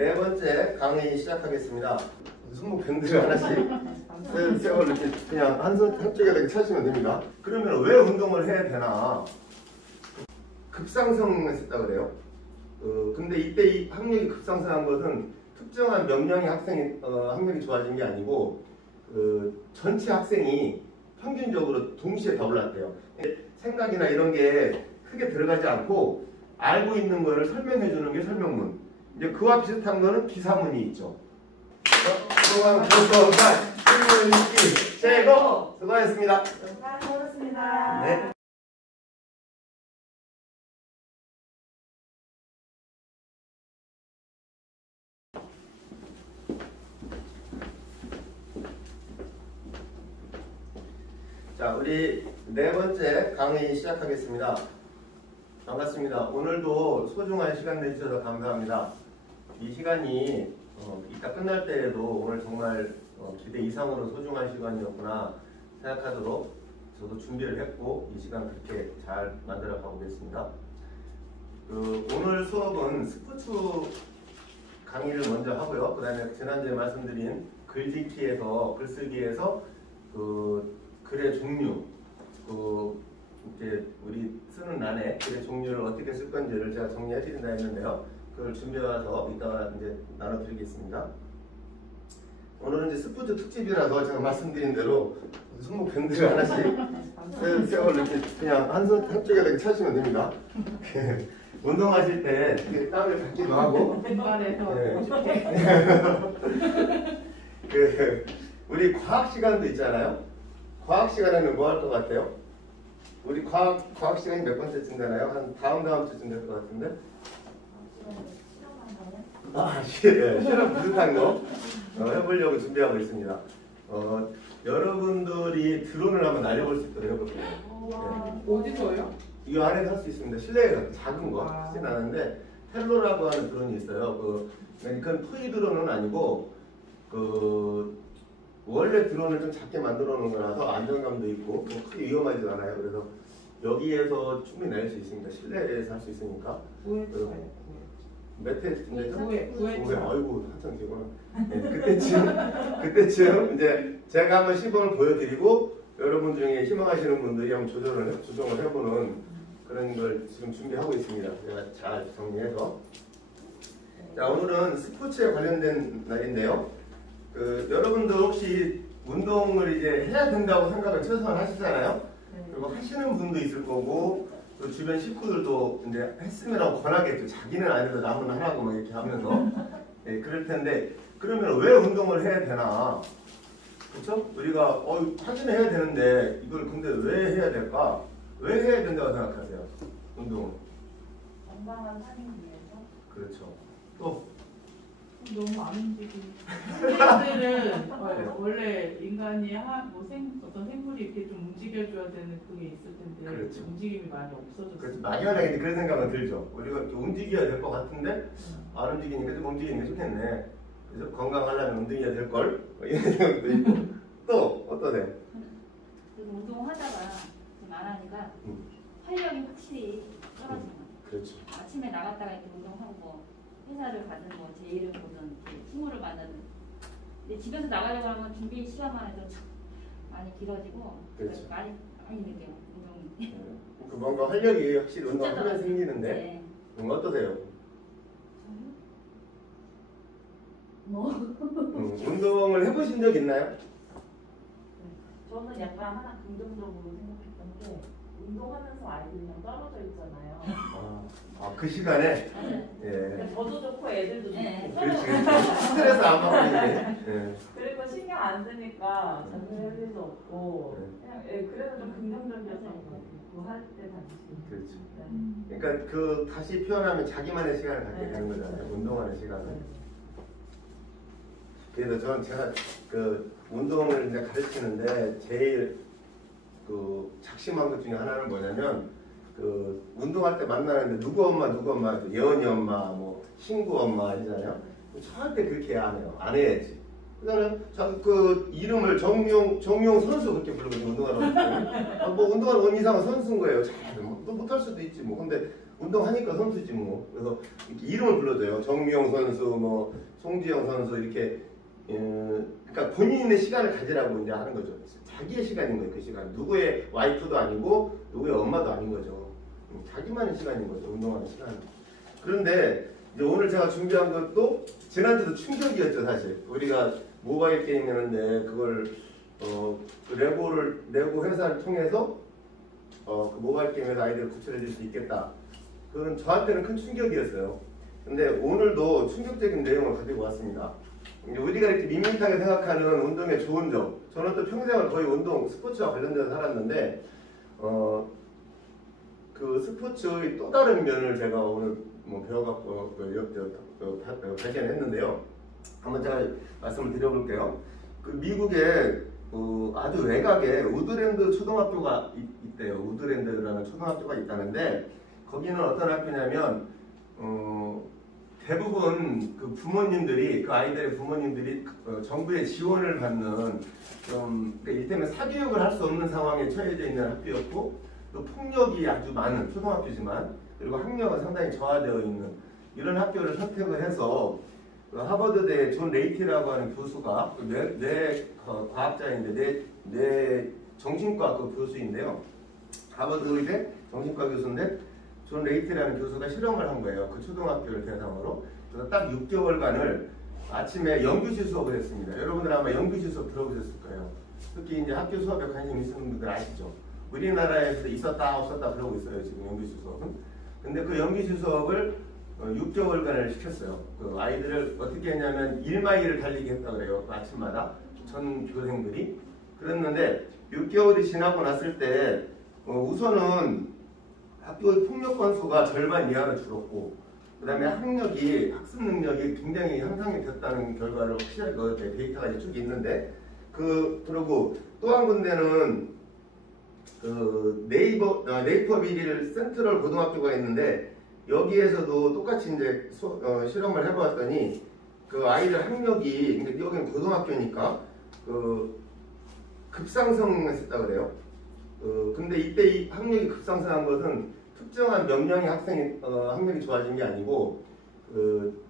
네 번째 강의 시작하겠습니다. 손목 밴드를 하나씩 세월 이렇게 그냥 한쪽에 이렇게 차시면 됩니다. 그러면 왜 운동을 해야 되나? 급상승했었다 그래요. 근데 이때 이 학력이 급상승한 것은 특정한 몇 명의 학생이 학력이 좋아진 게 아니고 전체 학생이 평균적으로 동시에 다 올랐대요. 생각이나 이런 게 크게 들어가지 않고 알고 있는 거를 설명해 주는 게 설명문. 이제 그와 비슷한 거는 기사문이 있죠. 그동안 교수가 실물 읽기 최고 수고하셨습니다. 수고하셨습니다. 네. 자, 우리 네 번째 강의 시작하겠습니다. 반갑습니다. 오늘도 소중한 시간 내주셔서 감사합니다. 이 시간이 이따 끝날 때에도 오늘 정말 기대 이상으로 소중한 시간이었구나 생각하도록 저도 준비를 했고 이 시간 그렇게 잘 만들어 가보겠습니다. 오늘 수업은 스포츠 강의를 먼저 하고요. 그 다음에 지난주에 말씀드린 글짓기에서 글쓰기에서 글의 종류, 이제 우리 쓰는 난에 글의 종류를 어떻게 쓸 건지를 제가 정리해 드린다 했는데요. 그걸 준비해와서 이따가 이제 나눠드리겠습니다. 오늘은 이제 스포츠 특집이라서 제가 말씀드린 대로 손목 밴드를 하나씩 세월 이렇게 그냥 한쪽에 이렇게 차시면 됩니다. 운동하실 때 땀을 닦기도 하고. 우리 과학 시간도 있잖아요. 과학 시간에는 뭐 할 것 같아요? 우리 과학 시간이 몇 번째쯤 되나요? 한 다음 주쯤 될 것 같은데? 실험 비슷한 거 해보려고 준비하고 있습니다. 여러분들이 드론을 한번 날려볼 수 있도록 해볼게요. 어디서요? 이 안에서 할 수 있습니다. 실내에서 작은 거 크진 않은데 텔로라고 하는 드론이 있어요. 그건 토이 드론은 아니고 원래 드론을 좀 작게 만들어 놓은 거라서 안정감도 있고 크게 위험하지도 않아요. 그래서 여기에서 충분히 날 수 있습니다. 실내에서 할 수 있으니까. 몇 회쯤 9회. 아이고 한참 되구나. 네, 그때쯤 이제 제가 한번 시범을 보여드리고 여러분 중에 희망하시는 분들이 한번 조정을 해보는 그런 걸 지금 준비하고 있습니다. 제가 잘 정리해서. 자, 오늘은 스포츠에 관련된 날인데요. 여러분들 혹시 운동을 이제 해야 된다고 생각을 최소한 하시잖아요. 그리고 하시는 분도 있을 거고 또 주변 식구들도 이제 했으면 권하겠죠. 자기는 안 해도 남은 하라고 막 이렇게 하면서 네, 그럴 텐데 그러면 왜 운동을 해야 되나? 그렇죠? 우리가 하기는 해야 되는데 이걸 근데 왜 해야 될까? 왜 해야 된다고 생각하세요? 운동을? 건강한 삶을 위해서. 그렇죠. 또 너무 안 움직이고 현대인들은 원래 인간이 어떤 생물이 이렇게 좀 움직여줘야 되는 그게 있을 텐데 그렇죠. 움직임이 많이 없어졌어요. 그렇죠. 막연하게 그런 생각은 들죠. 우리가 움직여야 될 것 같은데 안 움직이니까 좀 움직이는 게 좋겠네. 그래서 건강하려면 움직여야 될 걸 이런 생각도 있고 또 어떠세요? 그리고 운동하다가 좀 안 하니까 활력이 확실히 떨어져요. 그렇죠. 아침에 나갔다가 이렇게 운동하고 회사를 가든 제 일을 보든 친구를 만나든 근데 집에서 나가려고 하면 준비 시간만 해도 많이 길어지고 그렇죠. 많이 느껴요 운동이. 뭔가 활력이 확실히 운동하면 생기는데 네. 어떠세요? 뭐? 운동을 해보신 적 있나요? 저는 약간 하나 긍정적으로 생각했던 게 운동하면서 아이들이랑 떨어져 있잖아요. 그 시간에? 네. 저도 좋고 애들도 좋고. 네. 그렇지. 스트레스 안 받고 있네. 그리고 신경 안 쓰니까 자꾸 할 일도 없고 그냥 그래서 좀 긍정적이었던 것 같아요. 할때 당시. 그렇죠. 그러니까 다시 표현하면 자기만의 시간을 갖게 되는 거잖아요. 운동하는 시간을. 그래서 제가 운동을 이제 가르치는데 제일 작심한 것 중에 하나는 뭐냐면 운동할 때 만나는데 누구 엄마 예원이 엄마 뭐 친구 엄마 이잖아요. 절대 그렇게 안 해요. 안 해야지. 그다음에 이름을 정용 선수 그렇게 부르거든요. 운동하러 뭐 운동하러 온 이상은 선수인 거예요. 잘 못할 수도 있지 뭐. 근데 운동하니까 선수지 뭐. 그래서 이렇게 이름을 불러줘요. 정미영 선수, 뭐 송지영 선수 이렇게. 그러니까 본인의 시간을 가지라고 이제 하는 거죠. 자기의 시간인 거예요. 그 시간. 누구의 와이프도 아니고 누구의 엄마도 아닌 거죠. 자기만의 시간인 거죠. 운동하는 시간. 그런데 이제 오늘 제가 준비한 것도 지난주도 충격이었죠. 사실 우리가 모바일 게임 했는데 그걸 레고 회사를 통해서 그 모바일 게임에서 아이디어를 구출해 줄 수 있겠다. 그건 저한테는 큰 충격이었어요. 근데 오늘도 충격적인 내용을 가지고 왔습니다. 우리가 이렇게 밋밋하게 생각하는 운동의 좋은 점, 저는 또 평생을 거의 운동, 스포츠와 관련돼서 살았는데 그 스포츠의 또 다른 면을 제가 오늘 뭐 배워갖고 발견했는데요. 한번 제가 말씀을 드려볼게요. 그 미국에 아주 외곽에 우드랜드 초등학교가 있대요. 우드랜드라는 초등학교가 있다는데 거기는 어떤 학교냐면 대부분 그 부모님들이 그 아이들의 부모님들이 정부의 지원을 받는 좀 그러니까 이를테면 사교육을 할 수 없는 상황에 처해져 있는 학교였고 또 폭력이 아주 많은 초등학교지만 그리고 학력은 상당히 저하되어 있는 이런 학교를 선택을 해서 하버드대 존 레이티라고 하는 교수가 뇌 과학자인데 뇌 정신과 그 교수인데요. 하버드 의대 정신과 교수인데 존 레이티라는 교수가 실험을 한 거예요. 그 초등학교를 대상으로. 그래서 딱 6개월간을 아침에 영규시 수업을 했습니다. 여러분들 아마 영규시 수업 들어보셨을 거예요. 특히 이제 학교 수업에 관심 있으신 분들 아시죠? 우리나라에서 있었다 없었다 그러고 있어요. 지금 영규시 수업은. 근데 그 영규시 수업을 6개월간을 시켰어요. 그 아이들을 어떻게 했냐면 1마일을 달리게 했다 그래요. 그 아침마다 전 교생들이. 그랬는데 6개월이 지나고 났을 때 우선은 학교의 폭력 건수가 절반 이하로 줄었고 그 다음에 학습 능력이 굉장히 향상이 됐다는 결과를 확실하게 데이터가 이제 쭉 있는데 그리고 또 한 군데는 그 네이버빌 센트럴 고등학교가 있는데 여기에서도 똑같이 이제 실험을 해보았더니 그 아이들 학력이 여기는 고등학교니까 그 급상승했었다 그래요. 근데 이때 이 학력이 급상승한 것은 특정한 몇 명의 학생이 학력이 좋아진 게 아니고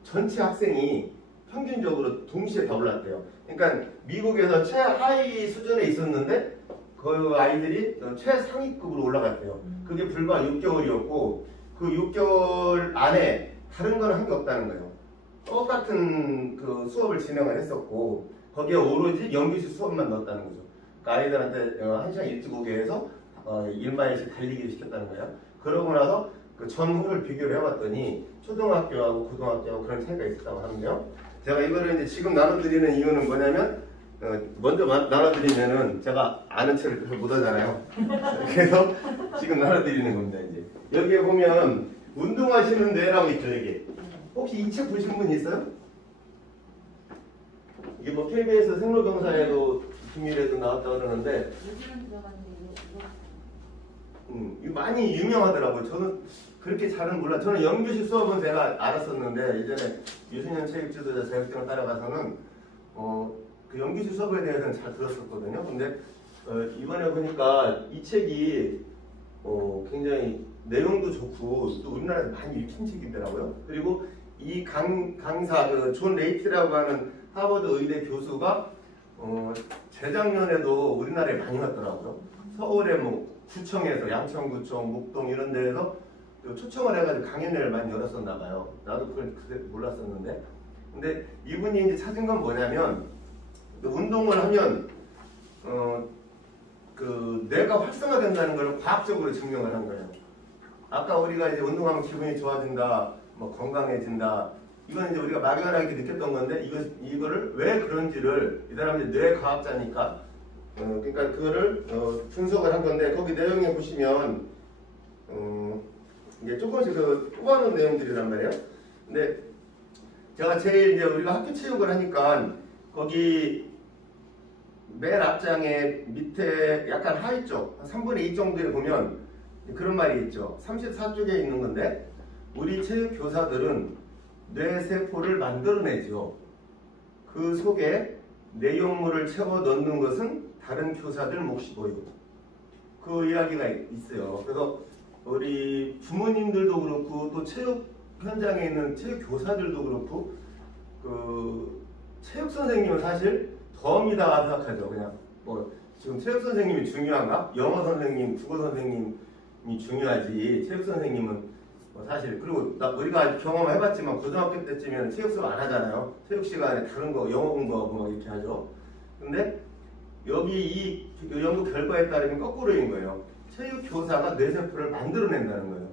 전체 학생이 평균적으로 동시에 다 올랐대요. 그러니까 미국에서 최하위 수준에 있었는데 그 아이들이 최상위급으로 올라갔대요. 그게 불과 6개월이었고 그 6개월 안에 다른 건 한 게 없다는 거예요. 똑같은 그 수업을 진행을 했었고 거기에 오로지 영규시 수업만 넣었다는 거죠. 그러니까 아이들한테 1시간 일찍 오게 해서 1마일씩 달리기를 시켰다는 거예요. 그러고 나서 그 전후를 비교를 해봤더니 초등학교하고 고등학교하고 그런 차이가 있었다고 하는데요. 제가 이거를 이제 지금 나눠드리는 이유는 뭐냐면 먼저 나눠드리면은 제가 아는 채를 못 하잖아요. 그래서 지금 나눠드리는 겁니다. 이제 여기에 보면 운동하시는 뇌라고 있죠. 이게 혹시 이 책 보신 분 있어요? 이게 뭐 KBS 생로병사에도 비밀에도 나왔다고 그러는데 요즘은 들어갔는데 이거 많이 유명하더라고요. 저는 그렇게 잘은 몰라. 저는 영규시 수업은 제가 알았었는데 예전에 유승현 체육지도자 자격증을 따라가서는 그 영규시 수업에 대해서는 잘 들었었거든요. 근데 이번에 보니까 이 책이 굉장히 내용도 좋고 또 우리나라에서 많이 읽힌 책이더라고요. 그리고 이 강사 그 존 레이티라고 하는 하버드 의대 교수가 재작년에도 우리나라에 많이 왔더라고요. 서울에 뭐 구청에서 양천구청, 목동 이런 데에서 초청을 해가지고 강연회를 많이 열었었나 봐요. 나도 그걸 그때 몰랐었는데. 근데 이분이 이제 찾은 건 뭐냐면 운동을 하면 그 뇌가 활성화된다는 걸 과학적으로 증명을 한 거예요. 아까 우리가 이제 운동하면 기분이 좋아진다, 뭐 건강해진다. 이건 이제 우리가 막연하게 느꼈던 건데 이거를 왜 그런지를 이 사람들이 뇌 과학자니까 그러니까 그거를 분석을 한 건데 거기 내용에 보시면 이게 조금씩 뽑아놓은 내용들이란 말이에요. 근데 제가 제일 이제 우리가 학교 체육을 하니까 거기 맨 앞장에 밑에 약간 하위 쪽, 한 3분의 2 정도에 보면 그런 말이 있죠. 34쪽에 있는 건데 우리 체육 교사들은 뇌세포를 만들어내죠. 그 속에 내용물을 채워 넣는 것은 다른 교사들 몫이고요. 그 이야기가 있어요. 그래서 우리 부모님들도 그렇고 또 체육 현장에 있는 체육 교사들도 그렇고 그 체육 선생님은 사실 덤이다 생각하죠. 그냥 뭐 지금 체육 선생님이 중요한가? 영어 선생님, 국어 선생님이 중요하지. 체육 선생님은 뭐 사실 그리고 우리가 경험해봤지만 고등학교 때쯤에는 체육 수업 안 하잖아요. 체육 시간에 다른 거 영어 공부하고 막 이렇게 하죠. 근데 여기 이 연구 결과에 따르면 거꾸로인 거예요. 체육 교사가 뇌세포를 만들어낸다는 거예요.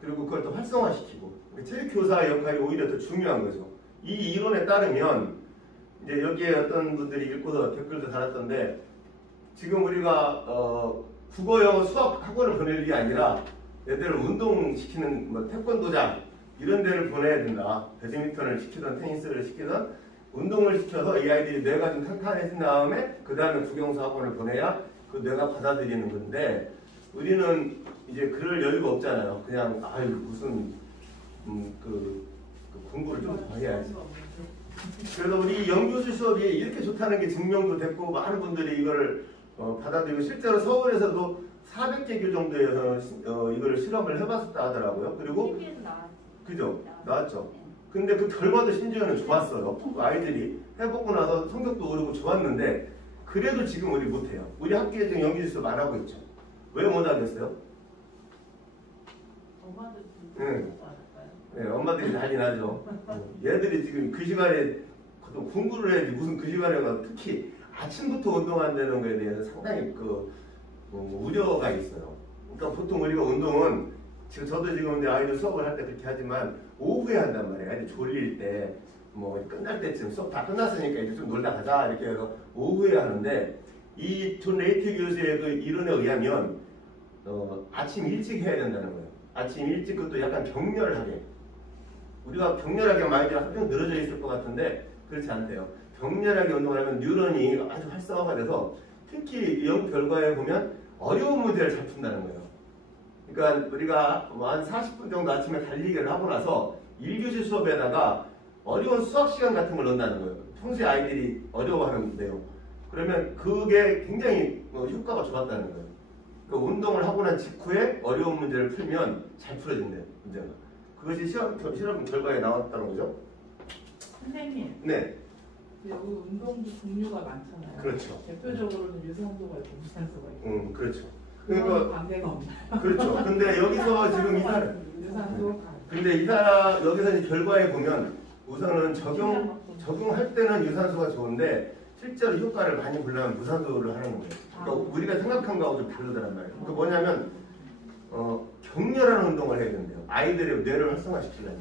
그리고 그걸 또 활성화시키고 체육 교사의 역할이 오히려 더 중요한 거죠. 이 이론에 따르면 이제 여기에 어떤 분들이 읽고서 댓글도 달았던데 지금 우리가 국어, 영어, 수학 학원을 보낼 게 아니라 애들을 운동시키는 뭐 태권도장 이런 데를 보내야 된다. 배드민턴을 시키던 테니스를 시키던 운동을 시켜서 이 아이들이 뇌가 좀 탄탄해진 다음에 그 다음에 국영수 학원을 보내야 그 뇌가 받아들이는 건데 우리는 이제 그럴 여유가 없잖아요. 그냥 아유 무슨 그 공부를 좀 더 해야지. 그래서 우리 영교수 수업이 이렇게 좋다는 게 증명도 됐고 많은 분들이 이걸 받아들이고 실제로 서울에서도 400개 교 정도에서 이걸 실험을 해봤었다 하더라고요. 그리고 TV에서 나왔어요. 그죠? 나왔죠. 근데 그 결과도 심지어는 좋았어요. 아이들이 해보고 나서 성적도 오르고 좋았는데 그래도 지금 우리 못해요. 우리 학교에 지금 영교수 수업 안 하고 있죠. 왜 못하겠어요? 엄마들 응. 네, 엄마들이 난리 나죠. 얘들이 지금 그 시간에 공부를 해야지 무슨 그 시간에 가 특히 아침부터 운동한다는 거에 대해서 상당히 우려가 있어요. 그러니까 보통 우리가 운동은 저도 지금 이제 아이들 수업을 할 때 그렇게 하지만 오후에 한단 말이에요. 아이들 졸릴 때 뭐 끝날 때쯤 수업 다 끝났으니까 이제 좀 놀다 가자 이렇게 해서 오후에 하는데 이 존 레이트 교수의 그 이론에 의하면 아침 일찍 해야 된다는 거예요. 아침 일찍 그것도 약간 격렬하게 우리가 격렬하게 하면 아이들이 한평 늘어져 있을 것 같은데 그렇지 않대요. 격렬하게 운동을 하면 뉴런이 아주 활성화가 돼서 특히 연구 결과에 보면 어려운 문제를 잘 푼다는 거예요. 그러니까 우리가 한 40분 정도 아침에 달리기를 하고 나서 1교시 수업에다가 어려운 수학 시간 같은 걸 넣는다는 거예요. 평소에 아이들이 어려워하는 내용. 그러면 그게 굉장히 효과가 좋았다는 거예요. 그 운동을 하고 난 직후에 어려운 문제를 풀면 잘 풀어진대요. 문제가. 그것이 실험 결과에 나왔다는 거죠. 선생님. 네. 여기 운동도 종류가 많잖아요. 그렇죠. 대표적으로는 유산소가 있고 무산소가 있고. 그렇죠. 그런 그러니까 관계가 없나요? 그렇죠. 근데 여기서 지금 유산소. 근데 여기서 이제 결과에 보면 우선은 적용할 때는 유산소가 좋은데 실제로 효과를 많이 보려면 무산소를 하는 거예요. 그러니까 우리가 생각한 거하고 좀 다르더란 말이에요. 그러니까 뭐냐면 격렬한 운동을 해야 된대요. 아이들의 뇌를 활성화시키려면.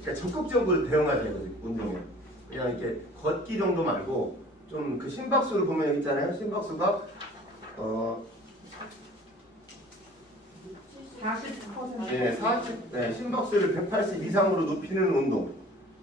그러니까 적극적으로 대응하자 이거죠. 운동에. 그냥 이렇게 걷기 정도 말고 좀 그 심박수를 보면 여기 있잖아요. 심박수가 40%. 심박수를 180 이상으로 높이는 운동.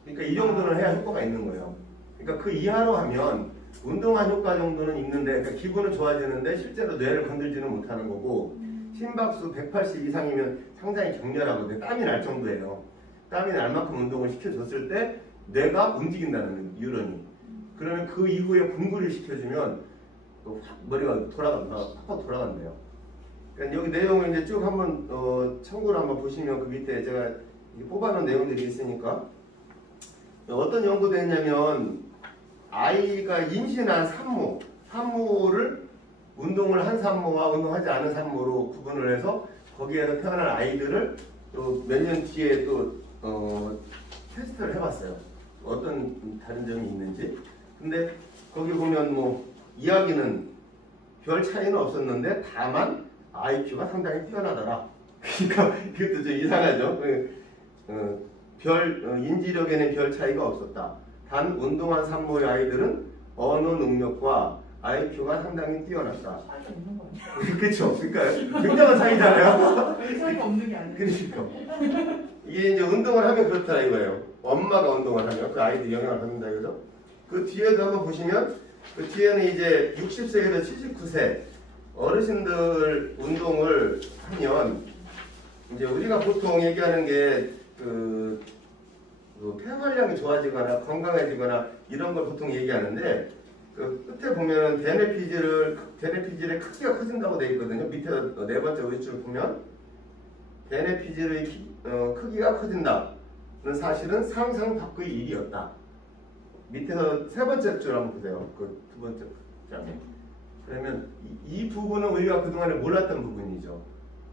그러니까 이 정도는 해야 효과가 있는 거예요. 그러니까 그 이하로 하면 운동한 효과 정도는 있는데 그러니까 기분은 좋아지는데 실제로 뇌를 건들지는 못하는 거고 심박수 180 이상이면 상당히 격렬하고 땀이 날 정도예요. 땀이 날 만큼 운동을 시켜줬을 때 뇌가 움직인다는 뉴런이. 그러면 그 이후에 공부를 시켜주면 또 머리가 팍팍 돌아간대요. 그러니까 여기 내용을 이제 쭉 한번 참고를 한번 보시면 그 밑에 제가 뽑아놓은 내용들이 있으니까 어떤 연구도 했냐면 아이가 임신한 산모를 운동을 한 산모와 운동하지 않은 산모로 구분을 해서 거기에서 태어난 아이들을 또 몇 년 뒤에 또 테스트를 해봤어요. 어떤 다른 점이 있는지. 근데 거기 보면 뭐 이야기는 별 차이는 없었는데 다만 IQ가 상당히 뛰어나더라. 그러니까 그것도 좀 이상하죠. 인지력에는 별 차이가 없었다. 단 운동한 산모의 아이들은 언어 능력과 IQ가 상당히 뛰어났다. 차이가 있는 거 아니에요? 그렇죠. 그러니까 굉장한 차이잖아요. 별 차이가 없는 게 아니에요. 그러니까 이게 이제 운동을 하면 그렇다 이거예요. 엄마가 운동을 하면 그 아이들이 영향을 받는다 이거죠. 그 뒤에도 한번 보시면 그 뒤에는 이제 60세에서 79세 어르신들 운동을 하면 이제 우리가 보통 얘기하는 게 그 폐활량이 좋아지거나 건강해지거나 이런 걸 보통 얘기하는데 그 끝에 보면 베네피질의 크기가 커진다고 되어 있거든요. 밑에 네 번째 의식줄 보면 베네피즈의 크기가 커진다는 사실은 상상 밖의 일이었다. 밑에서 세 번째 줄 한번 보세요. 그 두 번째 장에. 그러면 이 부분은 우리가 그동안에 몰랐던 부분이죠.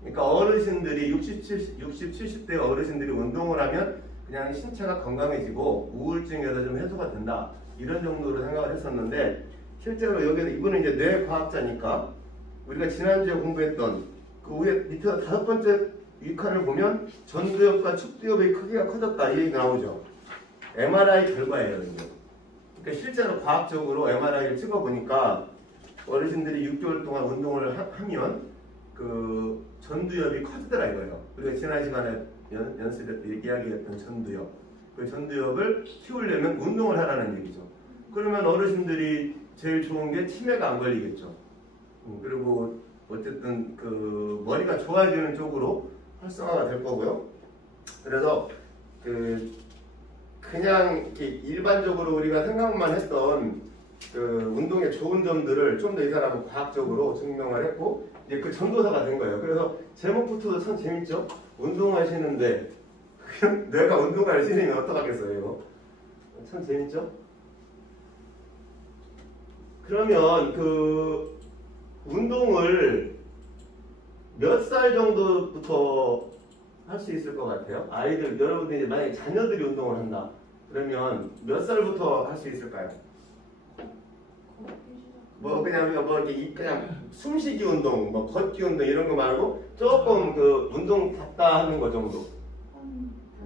그러니까 어르신들이 60, 70대 어르신들이 운동을 하면 그냥 신체가 건강해지고 우울증에서 좀 해소가 된다. 이런 정도로 생각을 했었는데 실제로 여기서 이분은 이제 뇌과학자니까 우리가 지난주에 공부했던 그 위에 밑에 다섯 번째 윗칸을 보면 전두엽과 축두엽의 크기가 커졌다. 이 얘기 나오죠. MRI 결과예요. 이게. 그러니까 실제로 과학적으로 MRI를 찍어보니까 어르신들이 6개월 동안 운동을 하면 그 전두엽이 커지더라 이거예요. 우리가 지난 시간에 연습에 이야기했던 전두엽. 그 전두엽을 키우려면 운동을 하라는 얘기죠. 그러면 어르신들이 제일 좋은 게 치매가 안 걸리겠죠. 그리고 어쨌든 그 머리가 좋아지는 쪽으로 활성화가 될 거고요. 그래서 그냥 이렇게 일반적으로 우리가 생각만 했던 그 운동의 좋은 점들을 좀 더 이 사람은 과학적으로 증명을 했고 이제 그 전도사가 된 거예요. 그래서 제목부터도 참 재밌죠. 운동하시는데 그냥 내가 운동할 신이면 어떡하겠어요 이거. 참 재밌죠. 그러면 그 운동을 몇 살 정도부터 할 수 있을 것 같아요? 아이들, 여러분들이 만약에 자녀들이 운동을 한다. 그러면 몇 살부터 할 수 있을까요? 뭐 그냥 이렇게 그냥 숨쉬기 운동, 뭐 걷기 운동 이런 거 말고 조금 그 운동 답다 하는 거 정도.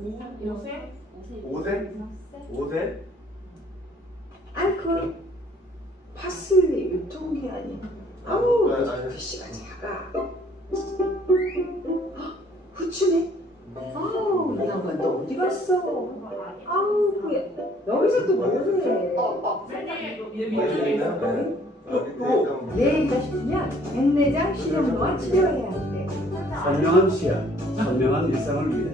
5세? 5세? 아이고 파슬리 유통기한이 아우 글씨가 작아. 헉, 후추네. 아우 이 양반 또 어디 갔어? 아우 그게 여기서 또 뭐해? 내일이다 싶으면 백내장 실험과 치료해야 한대. 선명한 시야, 선명한 일상을 위해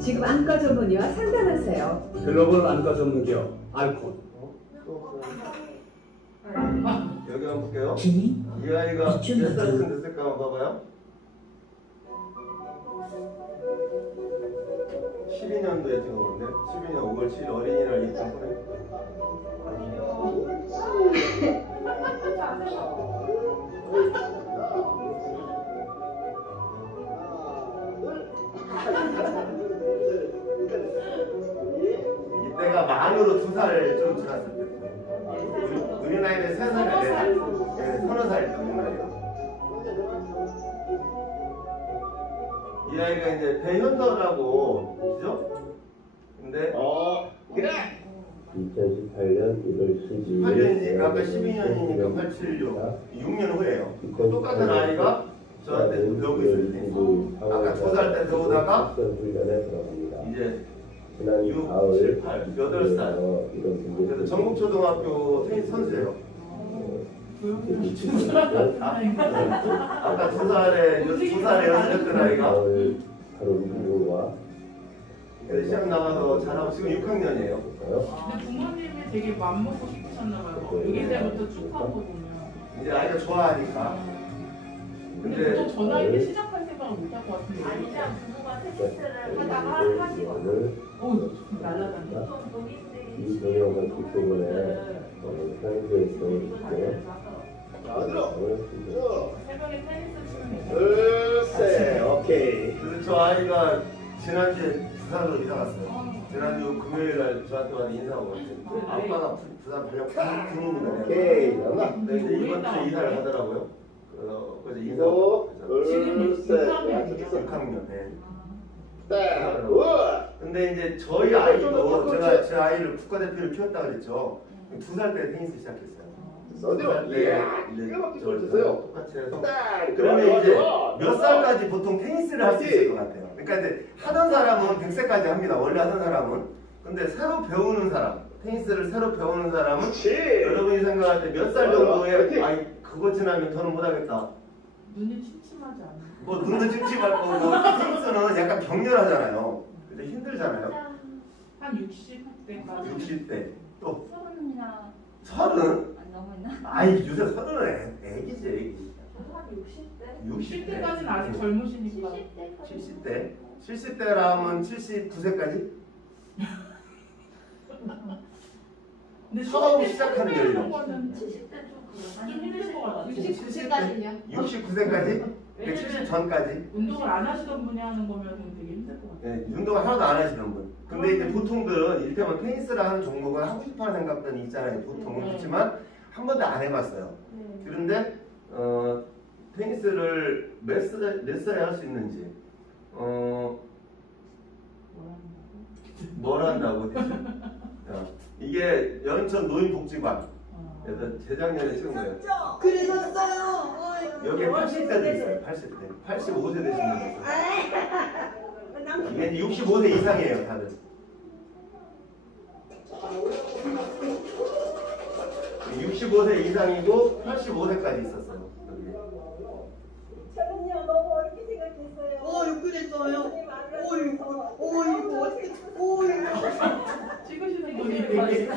지금 안과 전문의와 상담하세요. 글로벌 안과 전문기업 알콘. 여기 한번 볼게요. 주님, 이 아이가 몇 살쯤 됐을까 한번 봐봐요. 12년도에 찍은 건데 12년 5월 7일 어린이날 입장 보내. 이때가 만으로 2살 좀 지났을 때. 우리 나이에 3살이나 4살. 네, 30살 우리 나이요. 이 아이가 이제 배현서라고 그죠? 근데 2018년 1월 12일 8년이니까 아까 12년이니까 876 6년 후에요. 똑같은 아이가 저한테 배우고 있을 때 아까 2살 때 배우다가 훈련에 들어갑니다. 이제 지난 6, 4월 7, 8, 8살 그래서 전국초등학교 테니스 선수예요. 아까 2살에 연습했던 아이가 8월 2일과 시합 나가서 잘하고 지금 6학년이에요. 근데 부모님이 되게 맘먹고 싶으셨나봐요. 6일 때부터 축하한 거 보면. 이제 아이가 좋아하니까. 근데 보통 전화기 시작할 생각을 못 할 것 같은데. 아니면 부모가 테니스를 하다가 하시거나 오, 날라다닌다. 보통 본인들이 이 경영을 듣기 때문에 사인도에서 이렇게 새벽에 테니스 치는 거. 글쎄, 오케이. 그래서 저 아이가 지난주에 부산으로 이사 갔어요. 지난주 금요일 날 저한테 와서 인사하고 갔어요. 아빠가 부산 발령 군인이거든요. 오케이. 근데 이제 이번 주에 이사를 하더라고요. 그래서 인사하고 지금 6학년. 네. 근데 이제 저희 아이도 제가 제 아이를 국가대표를 키웠다 그랬죠. 2살 때 테니스 시작했어요. 2살 때 이제 똑같이 해서 그러면 이제 몇 살까지 보통 테니스를 할 수 있을 것 같아요. 그러니까 이제 하던 사람은 100세까지 합니다. 원래 하던 사람은. 근데 새로 배우는 사람, 테니스를 새로 배우는 사람은 여러분이 생각할 때 몇 살 정도에 아이 그거 지나면 더는 못하겠다. 눈이 침침하지 않아요? 뭐 눈도 찜찜할 거고 테니스는 약간 격렬하잖아요. 근데 힘들잖아요. 한 60대까지. 60대 또 30이나 30? 안 넘었나? 아이 요새 30은 애기지 애기. 한 60대? 60대. 10대까지는 아직 젊으시니까. 70대? 70대라면 79세까지? 근데 처음 10대 시작하는 이런 연령. 거는 70대 좀 하기 힘들 것 같아요. 69세까지요? 69세까지? 70 전까지? 운동을 안 하시던 분이 하는 거면 되게 힘들 것 같아요. 네, 운동을 하나도 안 하시는 분. 근데 이제 보통들은 이를테면 테니스라는 종목을 하고 싶어 하는 생각들이 있잖아요. 보통은. 그렇지만 한 번도 안 해봤어요. 그런데 테니스를 몇 살에 할 수 있는지 뭘 한다고 대신. 이게 연천 노인복지관 그래서 재작년에 찍은 거예요. 그러셨어요. 여기에 80대도 있어요. 80대. 85세 되신 분도 있어요. 이게 65세 이상이에요, 다들. 65세 이상이고 85세까지 있었어요. 여기. 저는요 너무 어렵게 생각했어요. 그랬어요. 어이구 어떻게 찍으시는 분이 되게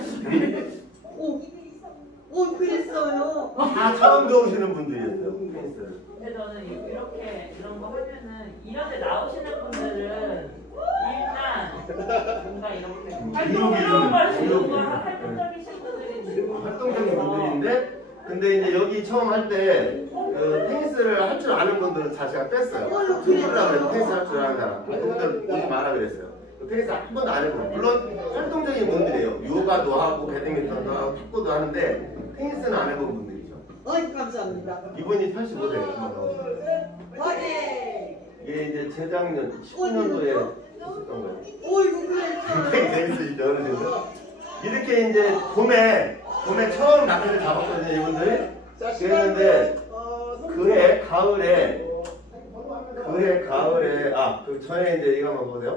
그랬어요. 다 처음 배우시는 분들이었어요, 테니스를. 근데 저는 이렇게 이런 거 하면은 이런 데 나오시는 분들은 일단 뭔가 이렇게 활동을 활동적이신 분들이 활동적인 분들인데, 근데 이제 여기 처음 할 때 테니스를 할 줄 아는 분들은 자기가 뺐어요. 친구라고 해서 테니스 할 줄 아는 사람. 그분들 오지 마라 그랬어요. 테니스 한 번도 안 해보고, 물론 활동적인 분들이에요. 요가도 하고 배드민턴도 하고 탁구도 하는데 테니스는 안 해본 분들이죠. 감사합니다. 이분이 85세. 이게 이제 재작년 19년도에 있었던 거예요. 굉장히 재밌으시죠, 어르신들? 이렇게 이제 봄에 처음 라켓을 잡았거든요, 이분들이. 그랬는데 그해 가을에 그 전에 이제 이거 한번 보세요.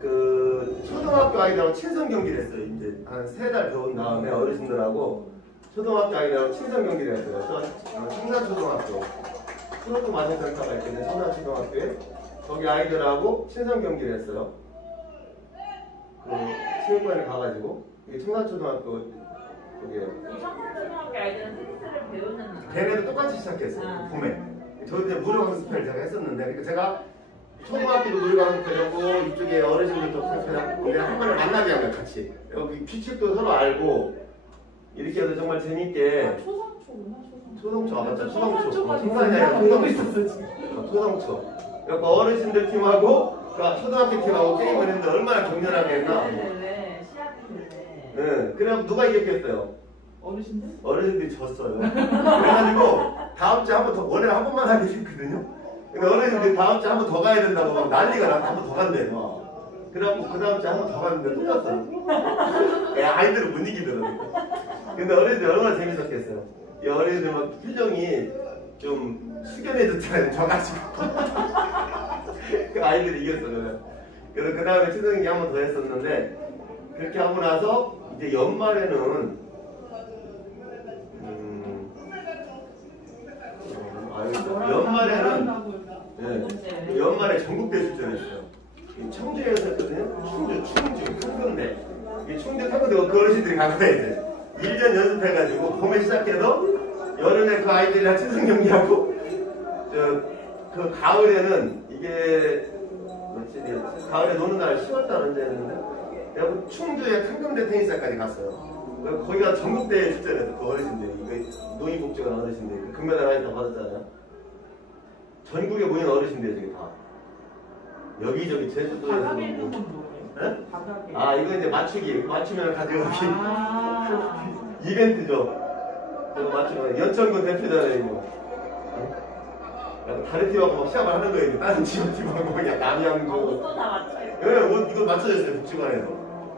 그 초등학교 아이들하고 친선 경기를 했어요. 이제 한 3달 배운 다음에 어르신들하고 초등학교 아이들하고 친선 경기를 했어요. 청산초등학교 프로토 마센터가 있거든요. 청산초등학교에 거기 아이들하고 친선 경기를 했어요. 그 체육관에 가가지고 이게 청산초등학교 거기에요. 이 청산초등학교 아이들은 테니스를 배우는 걔네도 똑같이 시작했어요. 봄에. 저 이제 무료강습회를 제가 했었는데, 그러니까 제가 초등학교도 무료강습회하고 이쪽에 어르신들도 강습회하고 그냥 한 번에 만나게 하면 같이 여기 규칙도 서로 알고 이렇게 해서 정말 재밌게. 초상초구나. 초성초 맞죠? 초성초. 초상초가 초성초 있었어 지금. 초성초. 그러니까 어르신들 팀하고 그러니까 초등학교 팀하고 게임을 했는데 얼마나 격렬하게 했나. 네네네 시합이 되네. 네. 그럼 누가 이겼겠어요? 어르신들? 어르신들이 졌어요. 그래가지고 다음 주에 한 번 더, 원래 한 번만 하게 했거든요. 근데 어르신들이 다음 주에 한 번 더 가야 된다고 막 난리가 나서 한 번 더 간대. 그래갖고 그 다음 주에 한 번 더 갔는데 또 졌어요. 아이들은 못 이기더라고요. 근데 어르신들 얼마나 재밌었겠어요. 이 어르신들 막 표정이 좀 숙연해졌잖아요. 져가지고. 그 아이들이 이겼어요. 그래서 그 다음에 초등학교 한 번 더 했었는데, 그렇게 하고 나서 이제 연말에는 연말에 전국대 출전했어요. 청주에서 했거든요. 충주 탕군대. 이 충주 탕군대 그 어르신들이 간 거예요. 이제 1년 연습해가지고 봄에 시작해서 여름에 그 아이들이랑 친선 경기하고 그 가을에는 이게 며칠이었지? 가을에 노는 날 10월달 언제였는데 내가 충주에 탕군대 테니스장까지 갔어요. 거기가 전국대에 출전했어. 그 어르신들이 노인복지관 어르신들이 금메달 많이 다 받았잖아요. 전국에 모인 어르신들이 저기 다 여기저기 제주도에서 바닥에 있는 건 뭐예요? 네? 바닥에. 아 이거 이제 맞추기 맞추면 가져가기 이벤트죠. 저거 맞추면 연천군 대표잖아요 이거. 다른 팀하고 막 시합을 하는 거예요. 다른 팀하고 그냥 남양주. 옷도 다 맞춰요. 네, 이거 맞춰졌어요 복지관에서.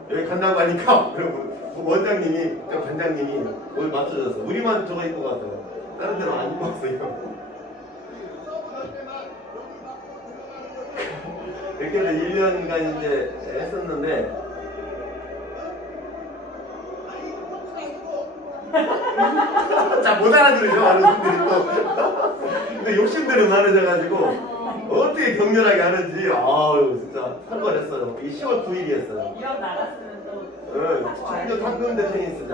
여기 간다고 하니까 그리고 원장님이 저 관장님이 오늘 맞춰졌어. 우리만 저거 입고 갔어요. 다른 데는 안 입고 왔어요. 이렇게 해서 1년간 이제 했었는데 자, 못 알아들으죠, 어르신들이 또. 근데 욕심들은 많으셔가지고 어떻게 격렬하게 하는지 아유 진짜 할 뻔했어요. 이게 10월 9일이었어요. 이왕 나갔으면 또 충주 탕군대 테니스장.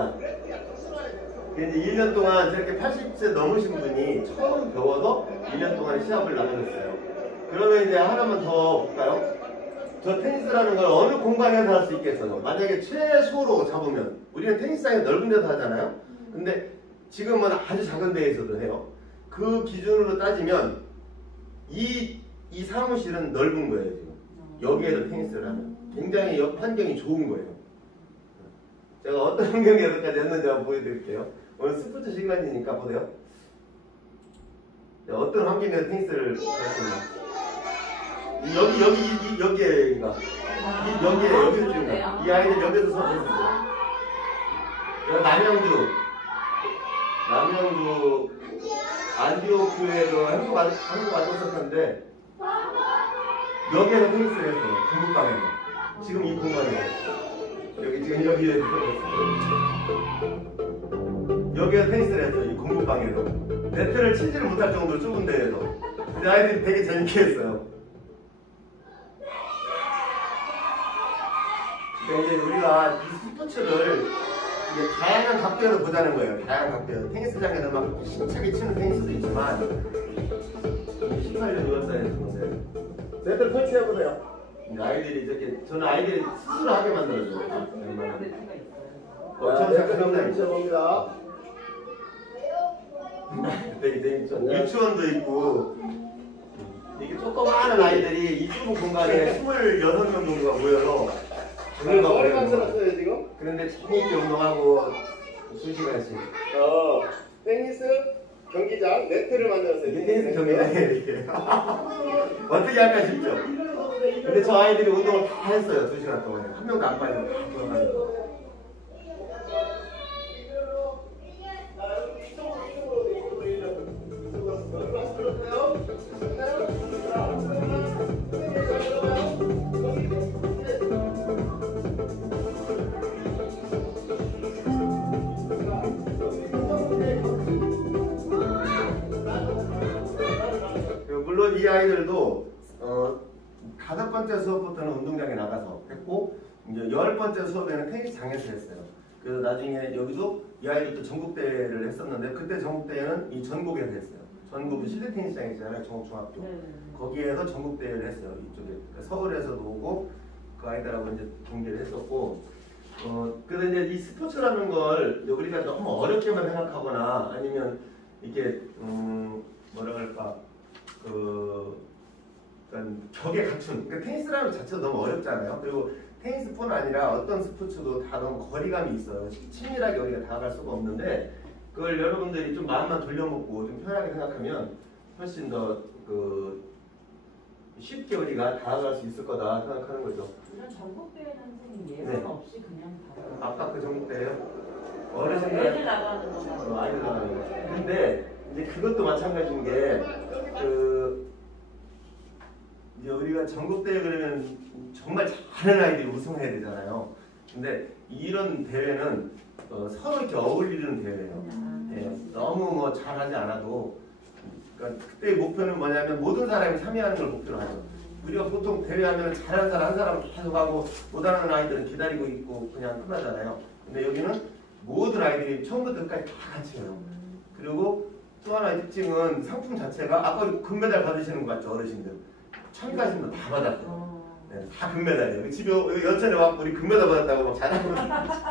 이제 1년 동안 저렇게 80세 넘으신 분이 처음 배워서 1년 동안 시합을 나가셨어요. 그러면 이제 하나만 더 볼까요? 저 테니스라는 걸 어느 공간에서 할 수 있겠어요? 만약에 최소로 잡으면 우리는 테니스장이 넓은 데서 하잖아요. 근데 지금은 아주 작은 데에서도 해요. 그 기준으로 따지면 이 사무실은 넓은 거예요. 지금 여기에도 테니스를 하면 굉장히 환경이 좋은 거예요. 제가 어떤 환경에서까지 했는지 한번 보여드릴게요. 오늘 스포츠 시간이니까 보세요. 어떤 환경에서 테니스를 했습니다. 여기에가 여기서 찍는 이 아이들 여기서 수업했었어요. 남양주 안디오크에도 한국 와서 있었는데 여기에서 테니스를 했어요. 중국방에서. 지금 이 공간에 여기에 여기에서 테니스를 했어요. 이 공부방에서. 네트를 치지를 못할 정도로 좁은 데에서. 근데 아이들이 되게 재밌게 했어요. 그러니까 이제 우리가 이 스포츠를 이제 다양한 각도에서 보자는 거예요. 다양한 각도에서. 테니스장에서 막 힘차게 치는 테니스도 있지만 18년 유학사에서 보세요. 네트를 설치해보세요. 아이들이 이렇게 저는 아이들이 스스로 하게 만들어줘요. 저는 잠깐 설치해봅니다. 되게 재밌죠. 유치원도 있고 이게 조그마한 아이들이 이 좁은 공간에 26명 정도가 모여서 머리 만들었어요 지금? 그런데 재미있게 운동하고 수시간씩 테니스 경기장 네트를 만들었어요. 이게 테니스 경기장이에요 이게. 어떻게 할까 싶죠? 근데 저 아이들이 운동을 다 했어요. 2시간 동안에 한 명도 안 빠지고 다 돌아다니고. 물론 이 아이들도 5번째 수업부터는 운동장에 나가서 했고 이제 10번째 수업에는 테니스장에서 했어요. 그래서 나중에 여기도 이 아이들도 전국대회를 했었는데 그때 전국대회는 이 전국에서 했어요. 전국 실내 테니스장 있잖아요. 전국중학교. 거기에서 전국대회를 했어요. 이쪽에. 그러니까 서울에서도 오고 그 아이들하고 이제 경기를 했었고 그래서 이제 이 스포츠라는 걸 우리가 너무 어렵게만 생각하거나 아니면 이게 뭐라 그럴까 그러니까 벽에 갖춘 그러니까 테니스라는 것 자체도 너무 어렵잖아요. 그리고 테니스뿐 아니라 어떤 스포츠도 다 너무 거리감이 있어요. 치밀하게 우리가 다가갈 수가 없는데 그걸 여러분들이 좀 마음만 돌려먹고 좀 편하게 생각하면 훨씬 더 쉽게 우리가 다가갈 수 있을 거다 생각하는 거죠. 이런 전국대회는 선생님 예선 없이 그냥 다. 아까 그 전국대회요? 어르신들 애들 나가는 거. 아이들 나가는 거. 근데 이제 그것도 마찬가지인 게 이제 우리가 전국대회 그러면 정말 잘하는 아이들이 우승해야 되잖아요. 근데 이런 대회는 서로 이렇게 어울리는 대회예요. 예, 너무 뭐 잘하지 않아도 그러니까 그때의 목표는 뭐냐면 모든 사람이 참여하는 걸 목표로 하죠. 우리가 보통 대회하면 잘하는 사람 한 사람 계속 하고 못하는 아이들은 기다리고 있고 그냥 끝나잖아요. 근데 여기는 모든 아이들이 처음부터 끝까지 다 같이 해요. 그리고 또 하나의 특징은 상품 자체가 아까 금메달 받으시는 거 같죠 어르신들 참가하신 분 다 받았어요. 네, 다 금메달이에요. 집에 연천에 와서 우리 금메달 받았다고 막 자랑하고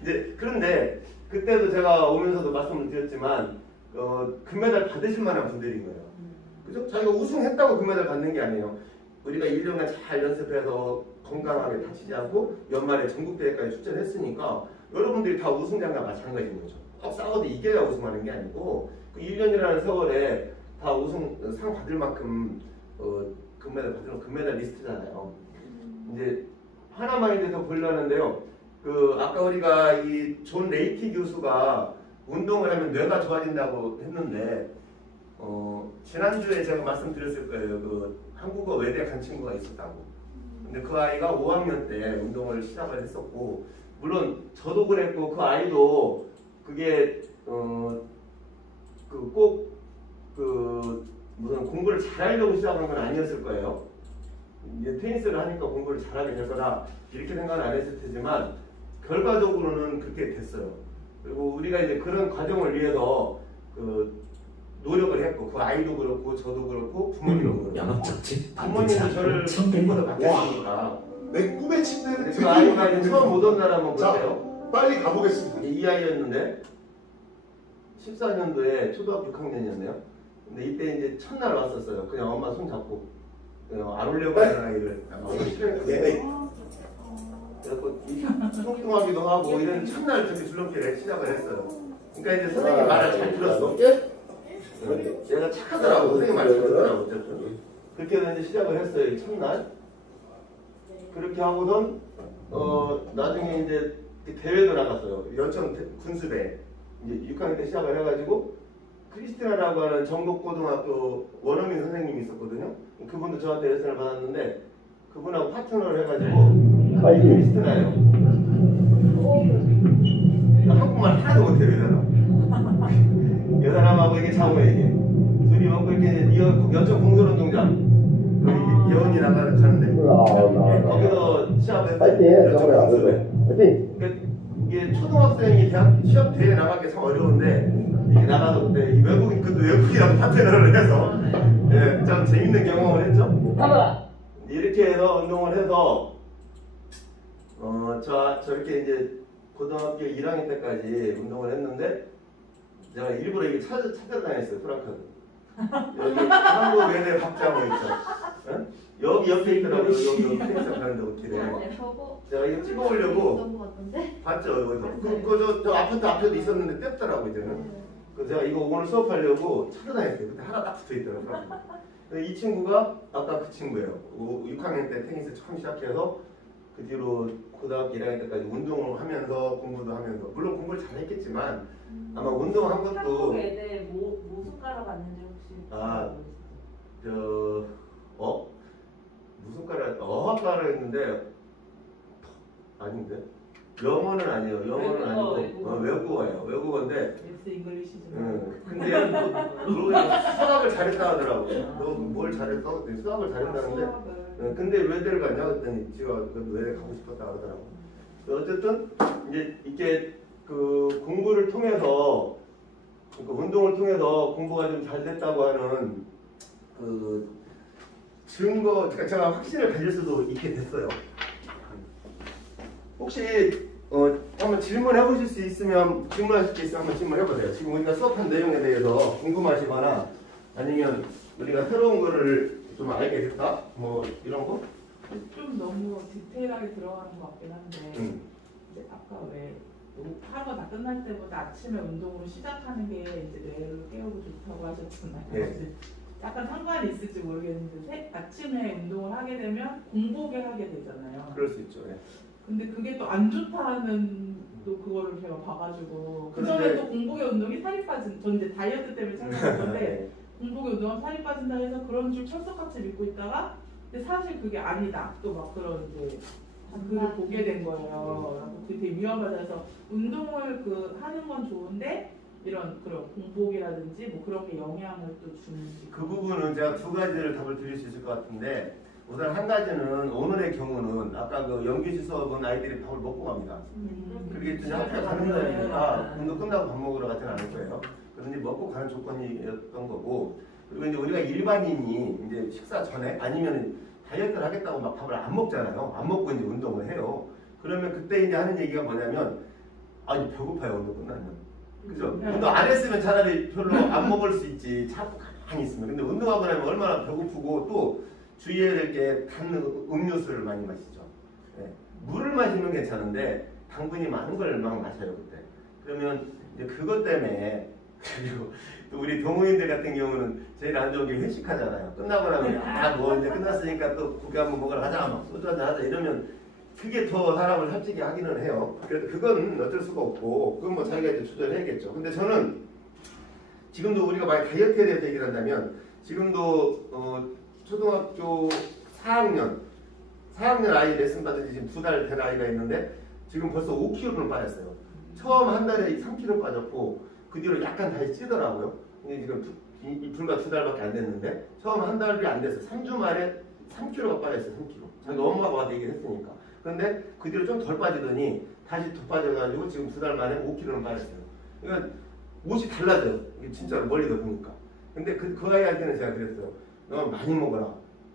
이제 그런데 그때도 제가 오면서도 말씀을 드렸지만 금메달 받으실 만한 분들인 거예요. 그죠? 자기가 우승했다고 금메달 받는 게 아니에요. 우리가 1년간 잘 연습해서 건강하게 다치지 않고 연말에 전국대회까지 출전했으니까 여러분들이 다 우승장과 마찬가지인 거죠. 싸워도 이겨야 우승하는 게 아니고 그 1년이라는 세월에 다 우승 상 받을 만큼 금메달 받으면 금메달 리스트잖아요. 이제 하나만 이제 더 보려는데요. 아까 우리가 이 존 레이티 교수가 운동을 하면 뇌가 좋아진다고 했는데 지난주에 제가 말씀드렸을 거예요. 한국어 외대 간 친구가 있었다고. 근데 그 아이가 5학년 때 운동을 시작을 했었고 물론 저도 그랬고 그 아이도 그게 무슨 공부를 잘하려고 시작한 건 아니었을 거예요. 이제 테니스를 하니까 공부를 잘하게 될 거다 이렇게 생각은 안 했을 테지만 결과적으로는 그렇게 됐어요. 그리고 우리가 이제 그런 과정을 위해서 그 노력을 했고 그 아이도 그렇고 저도 그렇고 부모님도 그렇고 영업적지 부모님도 저를 꿈보다 바뀌었으니까 내 꿈의 침대를 그 아이가 이제 처음 오던 날 한번 자, 보세요. 빨리 가보겠습니다. 이 아이였는데 14년도에 초등학교 6학년이었네요. 근데 이때 이제 첫날 왔었어요. 그냥 엄마 손 잡고 그냥 안 오려고 하는 아이를 싫어했거든요. 그래서 뚱뚱하기도 하고 이런 첫날 저렇게 줄넘기를 시작을 했어요. 그러니까 이제 선생님 말을 잘 들었어. 얘가 착하더라고. 선생님 말 잘 듣더라고. 어쨌든 그렇게 해서 이제 시작을 했어요. 이 첫날. 그렇게 하고선 나중에 이제 대회도 나갔어요. 여천 군수대 이제 6학년 때 시작을 해가지고 크리스티나라고 하는 전국고등학교 원어민 선생님이 있었거든요. 그분도 저한테 레슨을 받았는데 그분하고 파트너를 해가지고 크리스티나예요. 한국말 하나도 못해요. 이 사람하고 이게 장모에게 둘이 먹고 이렇게 여천 공설운동장 여원이 가는데 거기서 시합했어요. 이게 초등학생이 대학 시합 대회 나가기 참 어려운데 이게 나가서 그때 외국인 그도 외국인하고 파트너를 해서 예, 참 재밌는 경험을 했죠. 이렇게 해서 운동을 해서 저렇게 이제 고등학교 1학년 때까지 운동을 했는데 제가 일부러 이게 찾아다녔어요. 프랑카드. 여기 한국 외대 박자모 있죠. 응? 여기 옆에 있더라고요. 여기 테니스 가는데 길에. 제가 이거 찍어보려고 봤죠. 여기서. 저 아파트 앞에도 있었는데 뗐더라고 이제는. 그래서 제가 이거 오늘 수업하려고 찾아다녔어요. 그때 하나 딱 붙어있더라고요. 이 친구가 아까 그 친구예요. 6학년 때 테니스 처음 시작해서 그 뒤로 고등학교 1학년 때까지 운동을 하면서 공부도 하면서 물론 공부를 잘했겠지만 아마 운동한 것도 한국 애들 무슨 과로 갔는지 혹시 무슨 과를 어학과를 했는데 아닌데 영어는 아니에요. 영어는 아니고 외국어예요. 외국어인데 근데 수학을 잘했다 하더라고요. 너 뭘 잘했어? 수학을 잘했다는데 근데 외대를 갔냐 그랬더니 제가 외대 가고 싶었다 하더라고요. 어쨌든 이제 이렇게 그 공부를 통해서 그 운동을 통해서 공부가 좀 잘 됐다고 하는 그 증거, 그러니까 제가 확신을 가질 수도 있게 됐어요. 혹시 한번 질문해 보실 수 있으면 질문하실 수 있으면 한번 질문해 보세요. 지금 우리가 수업한 내용에 대해서 궁금하시거나 아니면 우리가 새로운 거를 좀 알게 됐다? 뭐 이런 거? 좀 너무 디테일하게 들어가는 것 같긴 한데 이제 아까 왜 하루가 다 끝날 때보다 아침에 운동으로 시작하는 게 이제 뇌를 깨우고 좋다고 하셨잖아요. 네. 약간 상관이 있을지 모르겠는데 아침에 운동을 하게 되면 공복에 하게 되잖아요. 그럴 수 있죠. 예. 근데 그게 또 안 좋다는 또 그거를 제가 봐가지고 그 전에 그런데- 또 공복에 운동이 살이 빠진 전 이제 다이어트 때문에 찾는 건데 공복에 운동은 살이 빠진다 해서 그런 줄 철석같이 믿고 있다가 근데 사실 그게 아니다 또 막 그런 이제 글을 보게 된 거예요. 그게 되게 위험하다 해서 운동을 하는 건 좋은데 이런 그런 공복이라든지 뭐 그런 게 영향을 또 주는지 그 부분은 제가 두 가지를 답을 드릴 수 있을 것 같은데 우선 한 가지는 오늘의 경우는 아까 그 연기시 수업은 아이들이 밥을 먹고 갑니다. 그게 이제 학교 가는 날이니까 운동 끝나고 밥 먹으러 가진 않을 거예요. 그런데 먹고 가는 조건이었던 거고 그리고 이제 우리가 일반인이 이제 식사 전에 아니면 다이어트를 하겠다고 막 밥을 안 먹잖아요. 안 먹고 이제 운동을 해요. 그러면 그때 이제 하는 얘기가 뭐냐면 아니 배고파요 운동 끝나면. 그죠? 운동 안 했으면 차라리 별로 안 먹을 수 있지. 자꾸 가만히 있으면. 근데 운동하고 나면 얼마나 배고프고 또 주의해야 될 게 단 음료수를 많이 마시죠. 네. 물을 마시면 괜찮은데 당분이 많은 걸 막 마셔요 그때. 그러면 이제 그것 때문에 그리고 또 우리 동호인들 같은 경우는 제일 안 좋은 게 회식하잖아요. 끝나고 나면 뭐 이제 끝났으니까 또 고기 한번 먹으러 가자, 막 소주 한잔 하자 이러면 그게 더 사람을 살찌게 하기는 해요. 그래도 그건 어쩔 수가 없고 그건 뭐 자기가 이제 조절해야겠죠. 근데 저는 지금도 우리가 만약 다이어트에 대해서 얘기를 한다면 지금도 초등학교 4학년 아이 레슨 받은 지 지금 2달 된 아이가 있는데 지금 벌써 5kg를 빠졌어요. 처음 한 달에 3kg 빠졌고 그 뒤로 약간 다시 찌더라고요. 근데 지금 불과 2달밖에 안 됐는데 처음 한 달이 안 됐어요. 3주 만에 3kg가 빠졌어요. 3kg. 자기 엄마가 와서 얘기를 했으니까. 그런데 그 뒤로 좀 덜 빠지더니 다시 더 빠져가지고 지금 2달 만에 5kg는 빠졌어요. 그러니까 옷이 달라져요. 이게 진짜로 멀리서 보니까. 근데 그 아이한테는 제가 그랬어요. 너 많이 먹어라.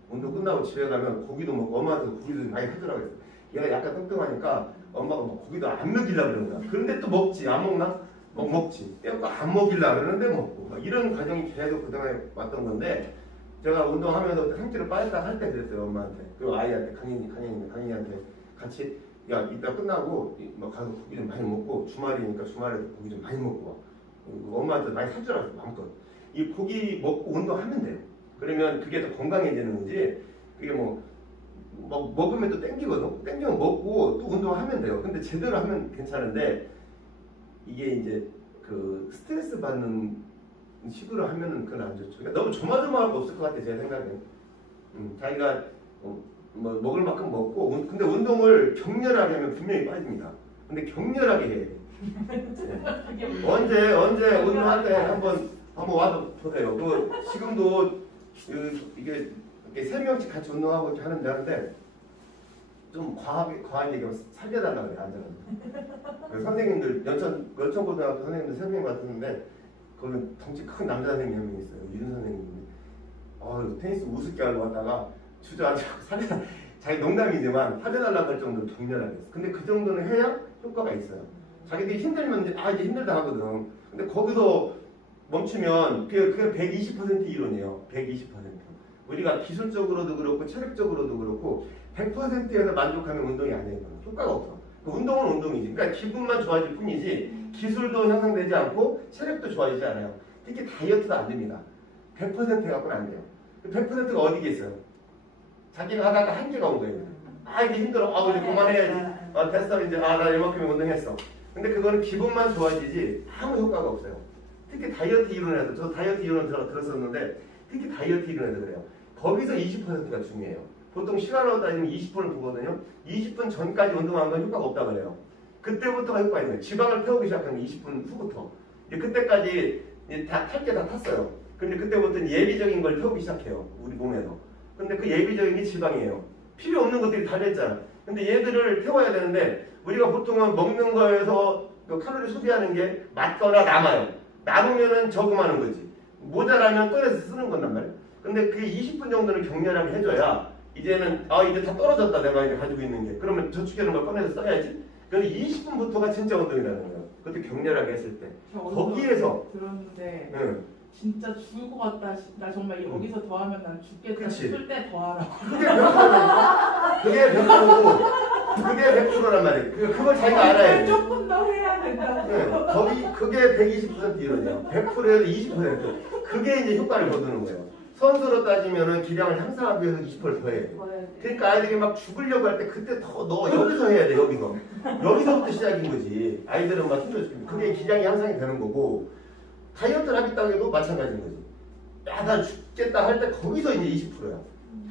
운동 끝나고 집에 가면 고기도 먹고 엄마한테 고기도 많이 하더라고 그랬어요. 얘가 약간 뚱뚱하니까 엄마가 막 고기도 안 먹이려고 그러는 거야. 그런데 또 먹지. 안 먹나? 먹지. 빼고 안 먹이려고 그러는데 먹고. 막 이런 과정이 계속 그동안에 왔던 건데 제가 운동하면서 상체를 빠졌다 할 때 그랬어요. 엄마한테. 그리고 아이한테 강인이한테 같이 야 이따 끝나고 막 가서 고기 좀 많이 먹고 주말이니까 주말에도 고기 좀 많이 먹고 와. 엄마한테 많이 사주라 마음껏. 이 고기 먹고 운동하면 돼요. 그러면 그게 더 건강해지는 거지. 그게 뭐 먹으면 또 땡기거든. 땡기면 먹고 또 운동하면 돼요. 근데 제대로 하면 괜찮은데 이게 이제 그 스트레스 받는 식으로 하면은 그건 안 좋죠. 그러니까 너무 조마조마할 거 없을 것 같아 제 생각엔. 자기가 뭐 먹을 만큼 먹고 근데 운동을 격렬하게 하면 분명히 빠집니다. 근데 격렬하게 해야 돼. 네. 언제 운동할 때 한번 와서 보세요. 그 지금도 이게 3명씩 같이 운동하고 이렇게 하는데 좀 과한 얘기하면 살려달라고 그래 앉아가지고. 선생님들 연천고등학교 선생님들 3명 같았는데 거기 덩치 큰 남자 선생님 한 명 있어요. 이준 선생님인데 테니스 우습게 하고 왔다가 주저앉아서 살려달라. 자기 농담이지만 살려달라고 할 정도로 격렬하게 했어. 근데 그 정도는 해야 효과가 있어요. 자기들이 힘들면 이제 힘들다 하거든. 근데 거기서 멈추면 그게 120% 이론이에요. 120%. 우리가 기술적으로도 그렇고 체력적으로도 그렇고 100%에서 만족하면 운동이 아니에요. 효과가 없어. 운동은 운동이지. 그러니까 기분만 좋아질 뿐이지 기술도 형성되지 않고 체력도 좋아지지 않아요. 특히 다이어트도 안 됩니다. 100% 갖고는 안 돼요. 100%가 어디겠어요? 자기가 하다가 한계가 온 거예요. 이제 힘들어. 이제 그만해야지. 됐어. 이제 나 이만큼 운동했어. 근데 그거는 기분만 좋아지지 아무 효과가 없어요. 특히 다이어트 이론에서 저도 다이어트 이론 들었었는데 특히 다이어트 이론에서 그래요. 거기서 20%가 중요해요. 보통 시간으로 따지면 20분을 보거든요. 20분 전까지 운동하는 건 효과가 없다 그래요. 그때부터가 효과가 있는 거예요. 지방을 태우기 시작하면 20분 후부터. 이제 그때까지 탈 게 다 탔어요. 근데 그때부터 예비적인 걸 태우기 시작해요. 우리 몸에서. 근데 그 예비적인 게 지방이에요. 필요 없는 것들이 달려있잖아. 근데 얘들을 태워야 되는데 우리가 보통은 먹는 거에서 칼로리 소비하는 게 맞거나 남아요. 남으면은 저금하는 거지. 모자라면 꺼내서 쓰는 건단 말이에요. 근데 그 20분 정도는 격렬하게 해줘야 이제는 이제 다 떨어졌다 내가 이제 가지고 있는 게. 그러면 저축해놓은 걸 꺼내서 써야지. 그래서 20분부터가 진짜 운동이라는 거예요. 그것도 격렬하게 했을 때. 거기에서 들었는데 응. 진짜 죽을 것 같다. 나 정말 여기서 더 하면 난 죽겠다 그치. 싶을 때 더 하라고. 그게 100%고 그게 100%란 말이에요. 그걸 자기가 알아야 돼. 조금 더 해야 된다고. 네, 그게 120% 이론이에요. 100%에서 20%. 그게 이제 효과를 거두는 거예요. 선수로 따지면은 기량을 향상하기 위해서 20% 더 해야 돼. 그러니까 아이들이 막 죽으려고 할 때 그때 너 여기서 해야 돼. 여기서부터 시작인 거지. 아이들은 막 힘들어 죽겠는데 그게 기량이 향상이 되는 거고 다이어트를 하겠다고 해도 마찬가지인 거지. 나 죽겠다 할 때 거기서 이제 20%야.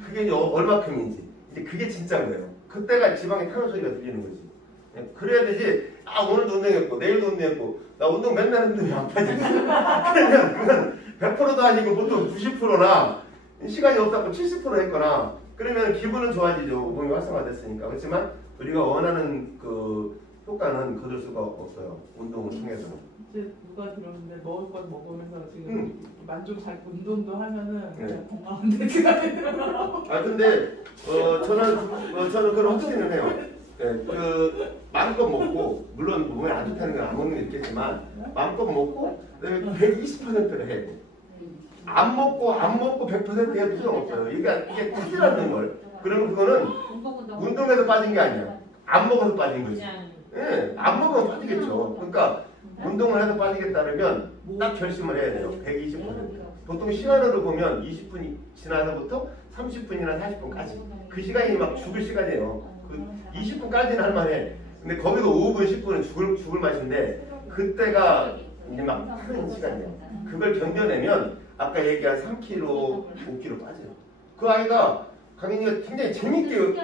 그게 이제 얼마큼인지. 이제 그게 진짜인 거예요. 그때가 지방에 타는 소리가 들리는 거지. 그래야 되지. 오늘도 운동했고 내일도 운동했고 나 운동 맨날 했는데 안 빠지지. 그러면 그건 100%도 아니고 보통 90%나 시간이 없다고 70% 했거나 그러면 기분은 좋아지죠. 몸이 활성화됐으니까. 그렇지만 우리가 원하는 그 효과는 거둘 수가 없어요. 운동을 통해서. 이제 누가 들었는데 먹을 것 먹으면서 지금 만족 잘 운동도 하면은 건강한 데가 되더라고요. 근데 저는 그런 확신을 해요. 그 마음껏 먹고 물론 몸에 안 좋다는 건 안 먹는 게 있겠지만 마음껏 먹고 120%를 해야 돼. 안 먹고 100% 해도 소용없어요. 그러니까 이게 타지라는 걸. 그러면 그거는 운동에서 빠진 게 아니야. 안 먹어서 빠진 거지. 안 먹으면 빠지겠죠. 그러니까 운동을 해서 빠지겠다면 딱 결심을 해야 돼요. 120%. 보통 시간으로 보면 20분이 지나서부터 30분이나 40분까지 그 시간이 막 죽을 시간이에요. 그 20분까지는 할만해. 근데 거기서 5분, 10분은 죽을 맛인데 그때가 이제 막 하는 시간이에요. 그걸 견뎌내면 아까 얘기한 3kg, 5kg 빠져요. 그 아이가 강인이가 굉장히 재밌게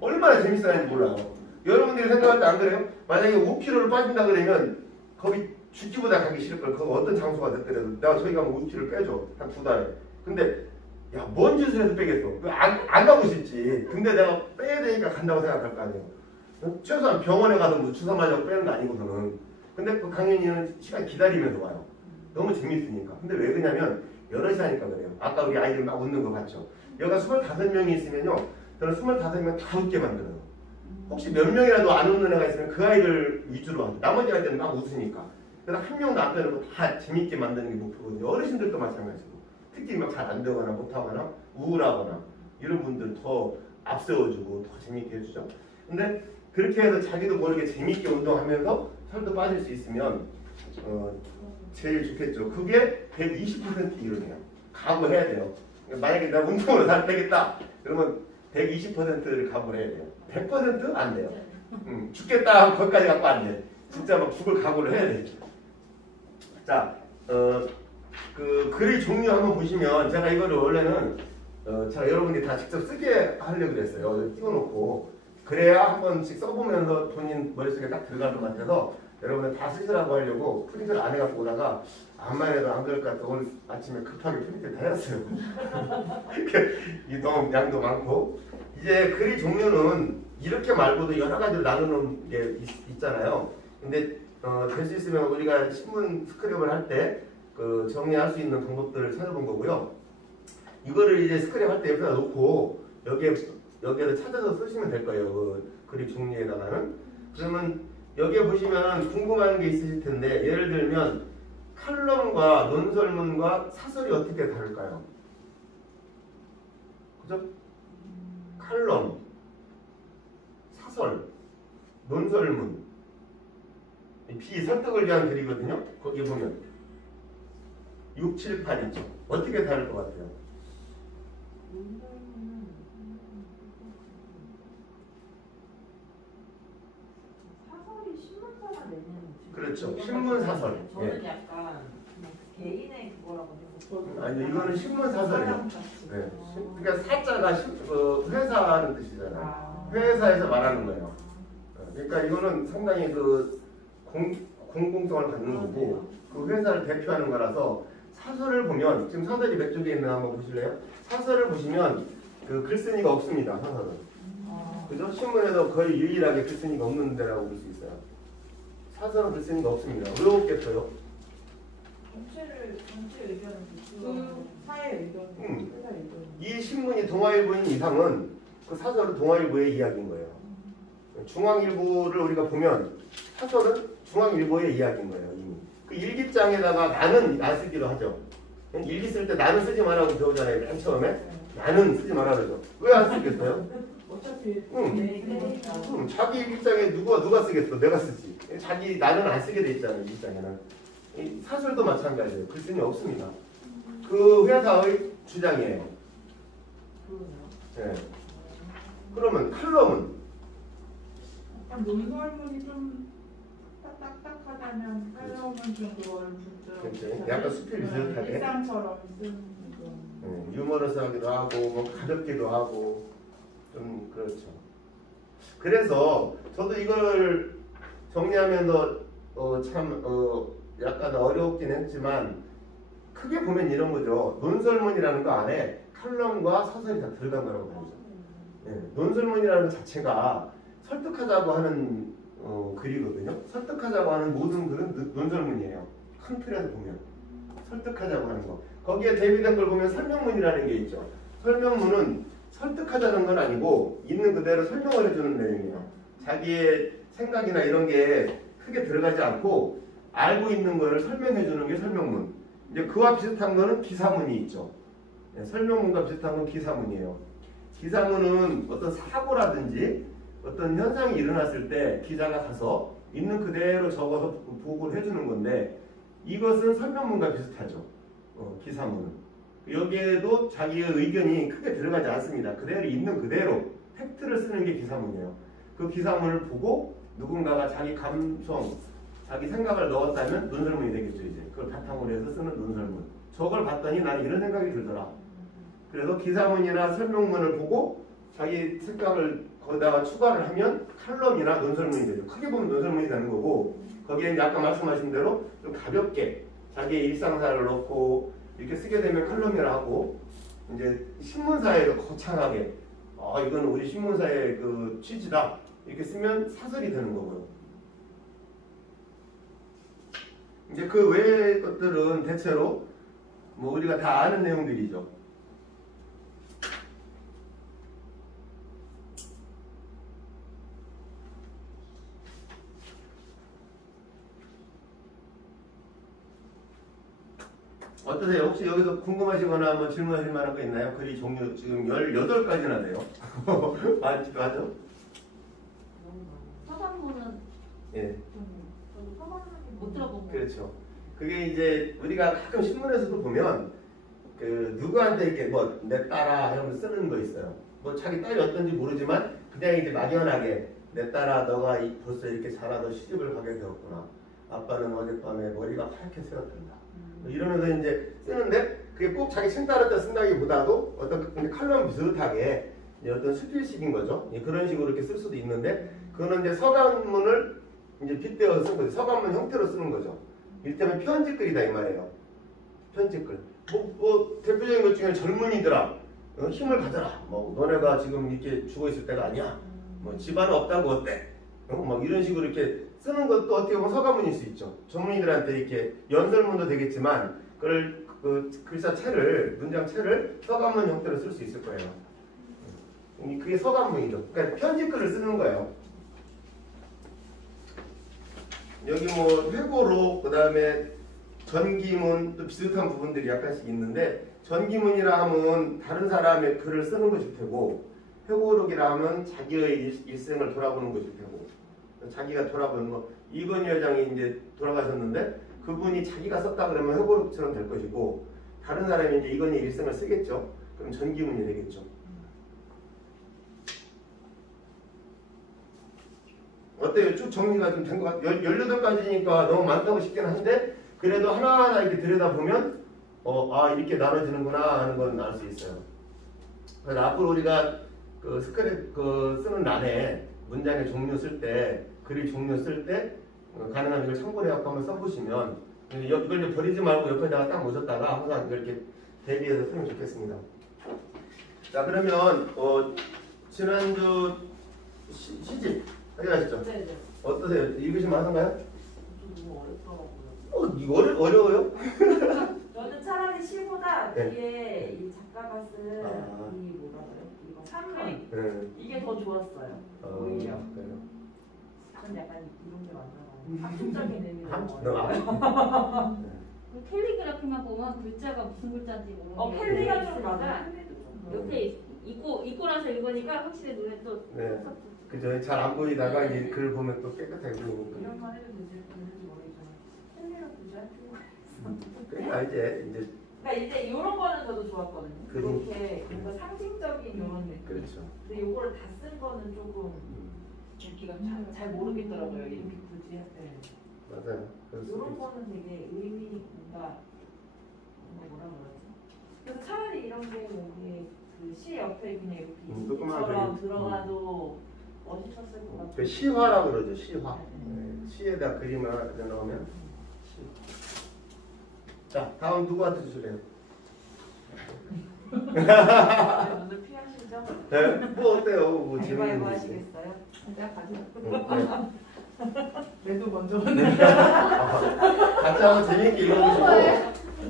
얼마나 재밌어하는지 몰라요. 여러분들이 생각할 때 안 그래요? 만약에 5kg를 빠진다 그러면 거기 죽기보다 가기 싫을 걸. 거기 어떤 장소가 됐더라도 내가 저기 가면 5kg 빼줘. 한 2달에. 근데 뭔 짓을 해서 빼겠어. 안 가고 싶지. 근데 내가 빼야 되니까 간다고 생각할 거 아니에요. 최소한 병원에 가서 뭐 주사 맞아고 빼는 거 아니고서는. 근데 그 강연이는 시간 기다리면서 와요. 너무 재밌으니까. 근데 왜 그러냐면 여럿이 하니까 그래요. 아까 우리 아이들 막 웃는 거 봤죠. 여기가 25명이 있으면요. 저는 25명 다 웃게 만들어요. 혹시 몇 명이라도 안 웃는 애가 있으면 그 아이들 위주로 하죠. 나머지 아이들은 막 웃으니까. 그래서 한 명도 안 빼놓고 다 재밌게 만드는 게 목표거든요. 어르신들도 마찬가지고. 특히 막 잘 안 되거나 못하거나 우울하거나 이런 분들 더 앞세워주고 더 재밌게 해주죠. 근데 그렇게 해서 자기도 모르게 재밌게 운동하면서 살도 빠질 수 있으면 제일 좋겠죠. 그게 120% 이론이에요. 각오해야 돼요. 만약에 내가 운동으로 살 빼겠다 그러면 120%를 각오를 해야 돼요. 100% 안 돼요. 죽겠다 하고 거기까지 갖고 안 돼. 진짜 막 죽을 각오를 해야 돼. 자, 그 글의 종류 한번 보시면 제가 이거를 원래는 제가 여러분들이 다 직접 쓰게 하려고 그랬어요. 띄워놓고 그래야 한 번씩 써보면서 본인 머릿속에 딱 들어갈 것 같아서 여러분들 다 쓰시라고 하려고 프린트를 안 해갖고 오다가 암만 해도 안 그럴 것 같아 오늘 아침에 급하게 프린트를 다 해놨어요. 이 너무 양도 많고 이제 글의 종류는 이렇게 말고도 여러 가지로 나누는 게 있잖아요. 근데 될 수 있으면 우리가 신문 스크랩을 할 때 그 정리할 수 있는 방법들을 찾아본 거고요. 이거를 이제 스크랩 할 때 옆에다 놓고 여기에서 찾아서 쓰시면 될 거예요. 그 글의 종류에다가는. 그러면 여기에 보시면 궁금한 게 있으실 텐데 예를 들면 칼럼과 논설문과 사설이 어떻게 다를까요? 그죠? 칼럼, 사설, 논설문 비설득을 위한 글이거든요. 거기 보면 6, 7, 8 있죠. 어떻게 다를 것 같아요? 사설이 신문사가 내는 그렇죠. 신문 사설. 저는 약간 개인의 그거라고 생각해요. 아니요, 이거는 신문 사설이에요. 네. 그러니까 사자가 회사라는 뜻이잖아요. 회사에서 말하는 거예요. 그러니까 이거는 상당히 그 공공성을 갖는 거고 그 회사를 대표하는 거라서 사설을 보면 지금 사설이 몇 쪽에 있나 한번 보실래요? 사설을 보시면 그 글쓴이가 없습니다. 사설은. 그죠? 신문에도 거의 유일하게 글쓴이가 없는 데라고 볼 수 있어요. 사설은 글쓴이가 없습니다. 왜 없겠어요? 전체 의견을 그 사회 의견, 회사 의견. 이 신문이 동아일보인 이상은 그 사설은 동아일보의 이야기인 거예요. 중앙일보를 우리가 보면 사설은 중앙일보의 이야기인 거예요. 이미. 그 일기장에다가 나는 안 쓰기도 하죠. 일기 쓸 때 나는 쓰지 말라고 배우잖아요. 맨 처음에 나는 쓰지 말라 그러죠. 왜 안 쓰겠어요? 어차피 자기 일기장에 누가 쓰겠어? 내가 쓰지. 자기 나는 안 쓰게 돼 있잖아요. 일기장에는. 이 사설도 마찬가지예요. 글쓴이 없습니다. 그 회사의 주장이에요. 네. 그러면 칼럼은 논설문이 좀 딱딱하다면 칼럼은 좀 그걸 그렇죠. 약간 수필 비슷하게 일상처럼 쓰는 유머러스하기도 하고 뭐 가볍기도 하고 좀 그렇죠. 그래서 저도 이걸 정리하면서 약간 어렵긴 했지만 크게 보면 이런 거죠. 논설문이라는 거 안에 칼럼과 사설이 다 들어간 거라고 보죠. 논설문이라는 것 자체가 설득하자고 하는 글이거든요. 설득하자고 하는 모든 글은 논설문이에요. 큰 틀에서 보면 설득하자고 하는 거. 거기에 대비된 걸 보면 설명문이라는 게 있죠. 설명문은 설득하자는 건 아니고 있는 그대로 설명을 해주는 내용이에요. 자기의 생각이나 이런 게 크게 들어가지 않고 알고 있는 거를 설명해 주는 게 설명문. 이제 그와 비슷한 거는 기사문이 있죠. 설명문과 비슷한 건 기사문이에요. 기사문은 어떤 사고라든지 어떤 현상이 일어났을 때 기자가 가서 있는 그대로 적어서 보고를 해주는 건데 이것은 설명문과 비슷하죠. 기사문은. 여기에도 자기의 의견이 크게 들어가지 않습니다. 그대로 있는 그대로 팩트를 쓰는 게 기사문이에요. 그 기사문을 보고 누군가가 자기 감성, 자기 생각을 넣었다면 논설문이 되겠죠. 이제 그걸 바탕으로 해서 쓰는 논설문. 저걸 봤더니 나는 이런 생각이 들더라. 그래서 기사문이나 설명문을 보고 자기 생각을 거기다가 추가를 하면 칼럼이나 논설문이 되죠. 크게 보면 논설문이 되는 거고 거기에 이제 아까 말씀하신 대로 좀 가볍게 자기의 일상사를 넣고 이렇게 쓰게 되면 칼럼이라 하고 이제 신문사에도 거창하게 이건 우리 신문사의 그 취지다 이렇게 쓰면 사설이 되는 거고요. 이제 그 외의 것들은 대체로 뭐 우리가 다 아는 내용들이죠. 어떠세요? 혹시 여기서 궁금하시거나 뭐 질문하실 만한 거 있나요? 글이 종류 지금 18가지나 돼요. 맞죠? 서산문은 예. 저도 서산문을 못 들어본 거. 그렇죠. 그게 이제 우리가 가끔 신문에서도 보면 그 누구한테 이렇게 뭐 내 딸아 이러면서 쓰는 거 있어요. 뭐 자기 딸이 어떤지 모르지만 그냥 이제 막연하게 내 딸아 너가 벌써 이렇게 자라서 시집을 가게 되었구나. 아빠는 어젯밤에 머리가 하얗게 새었단다. 이러면서 이제 쓰는데 그게 꼭 자기 친딸한테 쓴다기보다도 어떤 칼럼 비슷하게 이제 어떤 수필식인 거죠. 그런 식으로 이렇게 쓸 수도 있는데 그거는 이제 서간문을 이제 빗대어서 쓴 거죠. 서간문 형태로 쓰는 거죠. 일테면 편지글이다 이 말이에요. 편지글. 뭐 대표적인 것 중에 젊은이들아 힘을 가져라. 뭐 너네가 지금 이렇게 죽어 있을 때가 아니야. 뭐 집안 없다고 어때? 막 이런 식으로 이렇게 쓰는 것도 어떻게 보면 서가문일 수 있죠. 전문의들한테 이렇게 연설문도 되겠지만 그걸 그 글자체를 문장체를 서가문 형태로 쓸 수 있을 거예요. 그게 서가문이죠. 그러니까 편지글을 쓰는 거예요. 여기 뭐 회고록 그다음에 전기문 또 비슷한 부분들이 약간씩 있는데 전기문이라 하면 다른 사람의 글을 쓰는 것일 테고 회고록이라 하면 자기의 일생을 돌아보는 것일 테고 자기가 돌아보는 뭐 이건희 회장이 이제 돌아가셨는데 그분이 자기가 썼다 그러면 회고록처럼 될 것이고 다른 사람이 이제 이건희 일생을 쓰겠죠. 그럼 전기문이 되겠죠. 어때요? 쭉 정리가 좀 된 것 같아요. 18가지니까 너무 많다고 싶긴 한데 그래도 하나하나 이렇게 들여다보면 이렇게 나눠지는구나 하는 건 알 수 있어요. 그래서 앞으로 우리가 그 스크랩 쓰는 난에 문장의 종류 쓸 때 글의 종류 쓸 때 가능하면 이걸 참고해갖고 한번 써보시면 이걸 이제 버리지 말고 옆에다가 딱 모셨다가 항상 이렇게 대비해서 쓰면 좋겠습니다. 자 그러면 지난주 시집 확인하시죠? 네. 어떠세요? 읽으시면 하던가요? 너무 어렵더라고요. 이거 어려워요? 저는 차라리 시보다 네. 뒤에 이 작가가 쓴 이 뭐라고요? 이거 산문 이게 더 좋았어요. 오히려. 그래요? 전 약간 이런 게 많잖아요. 학습적인 의미가 캘리그라피만 보면 글자가 무슨 글자인지 모르겠어요. 캘리가 좀 맞아. 옆에 읽고 나서 읽으니까 확실히 눈에 또 네. 그죠? 잘 안 보이다가 이제 글 보면 또 깨끗하게 보이니까. 이런 거 해도 되는지 모르겠지만 캘리가 굳이 할 필요가 없어. 그러니까 이제 그러니까 이제 이런 거는 저도 좋았거든요. 그림. 이렇게 뭔가 상징적인 이런 느낌. 그렇죠. 근데 이거를 다 쓴 거는 조금 읽기가 잘 모르겠더라고요. 이렇게 굳이 할 때. 맞아요. 그럴 수도 이런 있죠. 거는 되게 의미 뭔가 뭐라 그러지? 그래서 차라리 이런 게 여기 그 시 옆에 그냥 이렇게 조그마한 이처럼 그림. 들어가도 멋있었을 것 같아요. 그 시화라고 그러죠. 시화. 네. 시에다 그림을 하나 넣으면 시. 자 다음 누구한테 주실래요? 눈을 피하시죠? 네. 뭐 어때요? 뭐 가위바위보 재밌는 거 있어요? 하시겠어요? 내가 가져. 네. 그래도 먼저 왔네. 같이 한번 재밌게 읽어보시고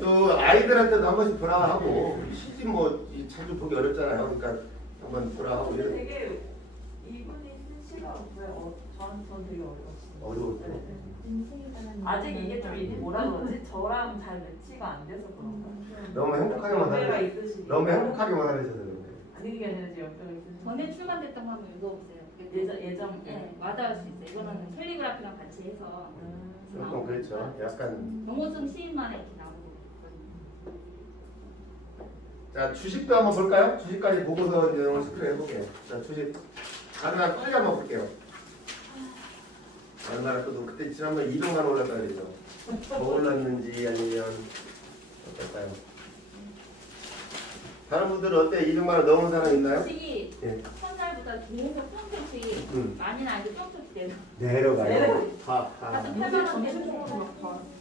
또 아이들한테도 한 번씩 보라 하고 시집 뭐 자주 보기 어렵잖아요. 그러니까 한번 보라 하고 근데 이런 되게 이분이 쓴 시가 왜 저는 되게 어려웠어요. 어려웠죠. 아직 이게 좀 이제 뭐라 그러지? 저랑 잘 매치가 안 돼서 그런가? 너무 행복하게만 연배가 하셔서 있으시니까. 너무 행복하게만 하셔서 그런데. 아니 그게 아니라 이제 연배가 있으시니까. 전에 출간됐던 거 한번 읽어보세요. 예전 네, 와닿을 수 있어요. 이거는 캘리그라피랑 같이 해서 조금 그렇죠. 약간 정호승 시인만의 이렇게 나오고 자 주식도 한번 볼까요? 주식까지 보고서 이제 오늘 스크린 해볼게요. 자 주식 가능한 빨리 한번 볼게요. 얼마나 또 그때 지난번 200만 원 올랐다 그랬죠. 더 올랐는지 아니면 어떨까요? 다른 분들은 어때? 200만 원 넘은 사람 있나요? 주식이 예. 첫날보다 계속 조금씩 많이는 아니고 조금씩 내려. 내려가요. 가끔 8만 원 내려.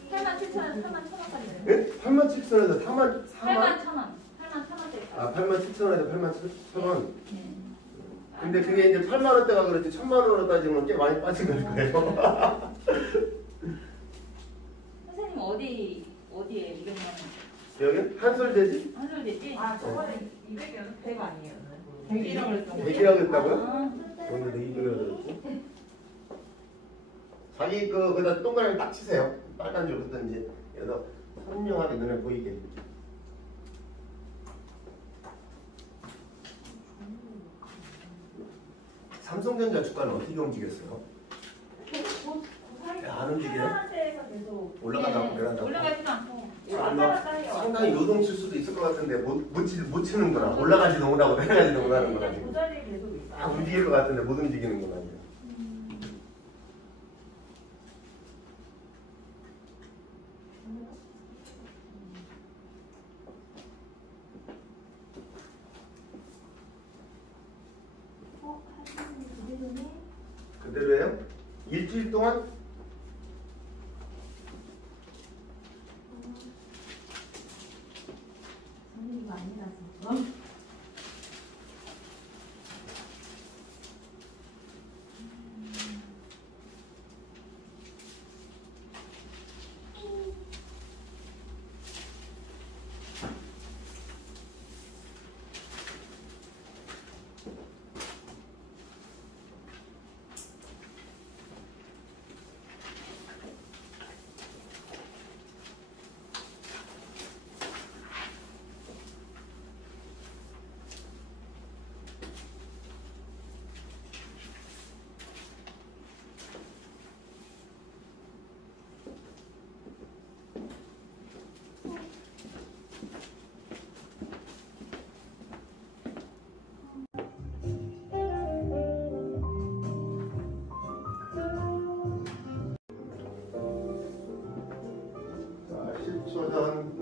8만 7천 원, 8만 1천 원까지 내려. 예? 8만 7천원에서 4만 8만 1천 원, 8만 1천 원짜리. 아 8만 7천원에서 8만 7천원. 네. 근데 그게 이제 8만 원대가 그렇지 1000만 원으로 따지면 꽤 많이 빠진 걸 거예요. 선생님 어디에 200만 원? 여기 한솔대지? 한솔되지? 아 저번에 200이었나? 100 아니에요? 100이라고 그랬던 거. 100이라고 했다고요? 아, 오늘도 200이라고 그랬지? 자기 거기다 동그라미 딱 치세요. 빨간 줄 긋든지. 그래서 선명하게 눈에 보이게. 삼성전자 주가는 어떻게 움직였어요? 안 움직여요? 하나대에서 계속 올라가다 네, 내려간다. 올라가지도 않고. 왔다 갔다 해요. 상당히 요동칠 수도 있을 것 같은데 못 치는구나. 올라가지도 못하고 내려가지도 못하는구나. 그 자리에 계속 있어요. 딱 움직일 것 같은데 못 움직이는구나. 그대로예요? 일주일 동안? 선생님 아니라서. 자, 10초 전.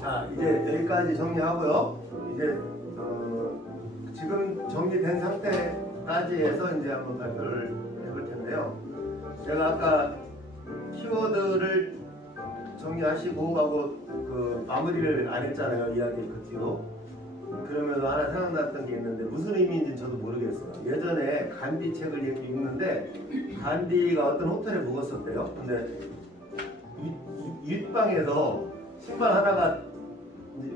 자, 이제 여기까지 정리하고요. 이제 지금 정리된 상태까지 해서 이제 한번 발표를 해볼 텐데요. 제가 아까 키워드를 정리하시고 하고 그 마무리를 안 했잖아요. 이야기 그 뒤로. 그러면서 하나 생각났던 게 있는데 무슨 의미인지는 저도 모르겠어요. 예전에 간디 책을 이렇게 읽는데 간디가 어떤 호텔에 묵었었대요. 근데 윗방에서 신발 하나가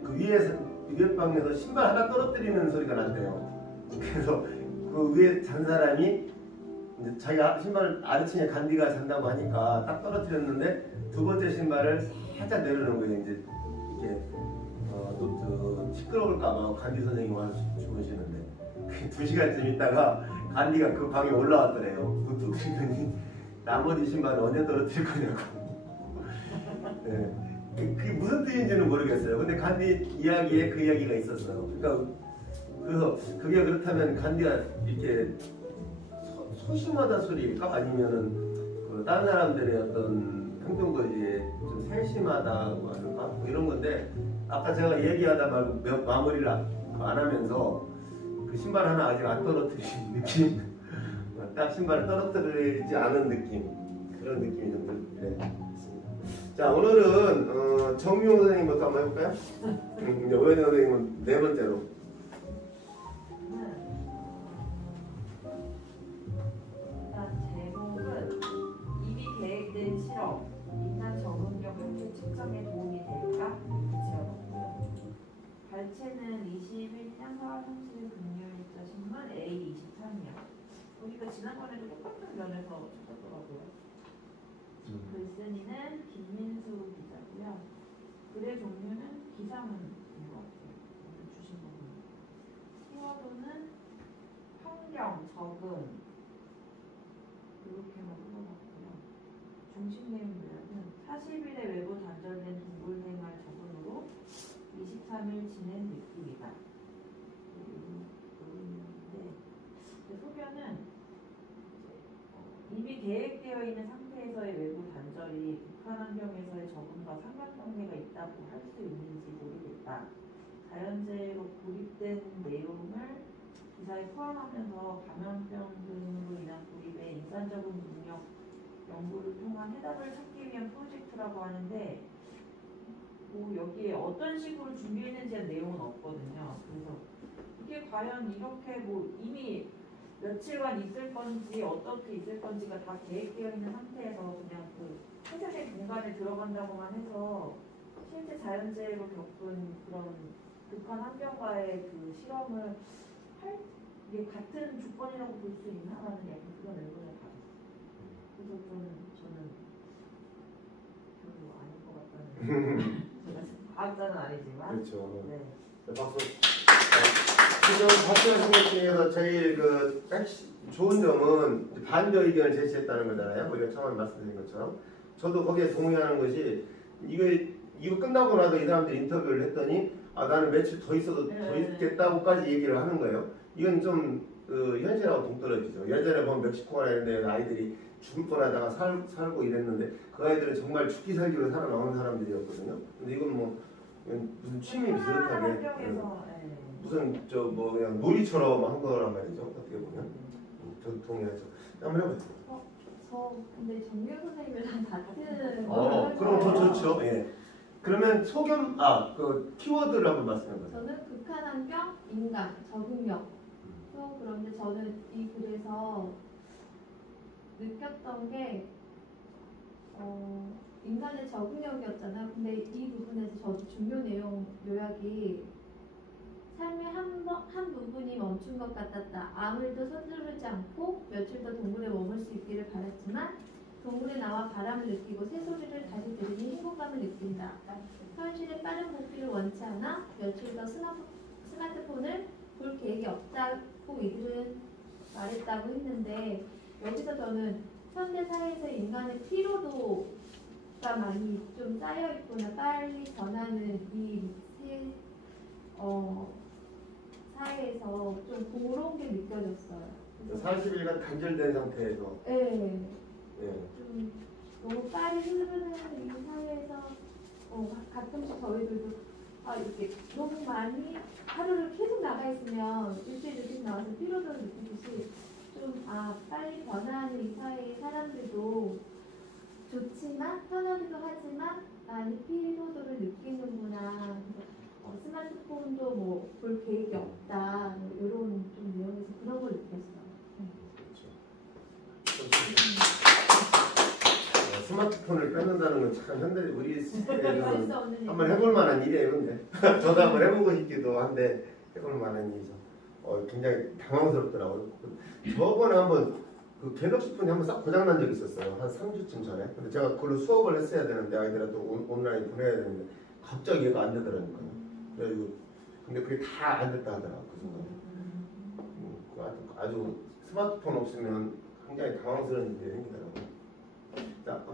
그 위에서 윗방에서 신발 하나 떨어뜨리는 소리가 난대요. 그래서 그 위에 잔 사람이 이제 자기가 신발 아래층에 간디가 잔다고 하니까 딱 떨어뜨렸는데 두 번째 신발을 살짝 내려놓은 거예요. 이제 이렇게 또 시끄러울까봐 간디 선생님이 와서 주무시는데 2시간쯤 있다가 간디가 그 방에 올라왔더래요. 뚝뚝 치더니 나머지 신발을 언제 떨어뜨릴 거냐고. 네. 그게 무슨 뜻인지는 모르겠어요. 근데 간디 이야기에 그 이야기가 있었어요. 그러니까 그래서 그게 그렇다면 간디가 이렇게 소심하다 소리일까? 아니면은 그 다른 사람들의 어떤 행동거지에 좀 세심하다고 할까? 뭐 이런 건데 아까 제가 얘기하다 말고 마무리를 안 하면서 그 신발 하나 아직 안 떨어뜨린 느낌? 딱 신발을 떨어뜨리지 않은 느낌, 그런 느낌이 좀 있습니다. 자, 오늘은 정미용 선생님부터 한번 해볼까요? 오현영 선생님은 네 번째로. 일단 제목은 이미 계획된 실험, 인간 적응력 획득 측정에 도움이 될까? 지어봤고요. 발췌는 21년 4월 30일 금요일자 신문 A23이요. 보니까 지난번에도 똑같은 면에서 찾았더라고요. 글쓴이는 김민수 기자고요. 글의 종류는 기사문인 것 같아요. 오늘 주신 부분. 키워드는 환경, 적응 이렇게만 써봤고요. 중심 내용 요약은 40일의 외부 단절된 동물 생활 적응으로 23일 지낸 느낌이다. 소견은 이미 계획되어 있는 상태에서의 외부 단절이 북한 환경에서의 적응과 상관관계가 있다고 할 수 있는지 모르겠다. 자연재해로 고립된 내용을 기사에 포함하면서 감염병 등으로 인한 고립의 인간적인 능력 연구를 통한 해답을 찾기 위한 프로젝트라고 하는데 뭐 여기에 어떤 식으로 준비했는지 대한 내용은 없거든요. 그래서 이게 과연 이렇게 뭐 이미 며칠간 있을 건지 어떻게 있을 건지가 다 계획되어 있는 상태에서 그냥 그 폐쇄된 공간에 들어간다고만 해서 실제 자연재해로 겪은 그런 극한 환경과의 그 실험을 할 이게 같은 조건이라고 볼 수 있나라는 약간 그런 의문을 가졌어요. 그래서 좀 저는 별로 아닐 것 같다는 제가 과학자는 아니지만 그렇죠. 네. 박수. 지금 박수현 선생님께서 제일 그 좋은 점은 반대 의견을 제시했다는 거잖아요. 우리가 처음에 말씀드린 것처럼. 저도 거기에 동의하는 것이 이거 끝나고 나도 이 사람들 인터뷰를 했더니 나는 며칠 더 있어도 더 있겠다고까지 얘기를 하는 거예요. 이건 좀 현실하고 동떨어지죠. 예전에 보면 멕시코가 있는데 아이들이 죽을 뻔하다가 살고 이랬는데 그 아이들은 정말 죽기 살기로 살아나온 사람들이었거든요. 근데 이건 뭐 무슨 취미 비슷하게 무슨 그냥 놀이처럼 한 거란 말이죠. 어떻게 보면 저도 동의하죠. 한번 해보세요. 저 근데 정규 선생님이랑 같은 그럼 더 좋죠. 예. 그러면 그 키워드를 한번 말씀해보세요. 저는 극한 환경, 인간, 적응력. 또 그런데 저는 이 글에서 느꼈던 게 인간의 적응력이었잖아요. 근데 이 부분에서 저도 중요 내용 요약이 삶의 한 부분이 멈춘 것 같았다. 아무래도 서두르지 않고 며칠 더 동굴에 머물 수 있기를 바랐지만 동굴에 나와 바람을 느끼고 새소리를 다시 들으니 행복감을 느낀다. 현실의 빠른 복귀를 원치 않아 며칠 더 스마트폰을 볼 계획이 없다고 이들은 말했다고 했는데 여기서 저는 현대 사회에서 인간의 피로도가 많이 좀 쌓여 있구나. 빨리 변하는 이 사회에서 좀 그런 게 느껴졌어요. 40일간 단절된 상태에서. 네. 좀 너무 빨리 흐르는 이 사회에서 가끔씩 저희들도 이렇게 너무 많이 하루를 계속 나가 있으면 일주일 나와서 피로도를 느끼듯이 좀 빨리 변화하는 이 사회의 사람들도 좋지만 편하기도 하지만 많이 피로도를 느끼는구나. 스마트폰도 뭐 볼 계획이 없다. 이런 좀 내용에서 그런 걸 느꼈어요. 스마트폰을 뺏는다는 건 참 현대 우리 시대에서는 한번 해볼 만한 일이에요. 근데 저도 한번 해보고 싶기도 한데 해볼 만한 일이죠. 굉장히 당황스럽더라고요. 저번에 한번 그 갤럭시폰이 한번 싹 고장난 적이 있었어요. 한 3주쯤 전에. 근데 제가 그걸로 수업을 했어야 되는데 아이들한테 온라인 보내야 되는데 갑자기 얘가 안 되더라니까요. 그래가지고 근데 그게 다 안 됐다 하더라고요. 그 순간에. 아주 스마트폰 없으면 굉장히 당황스러운 일이 생기더라고요. 자,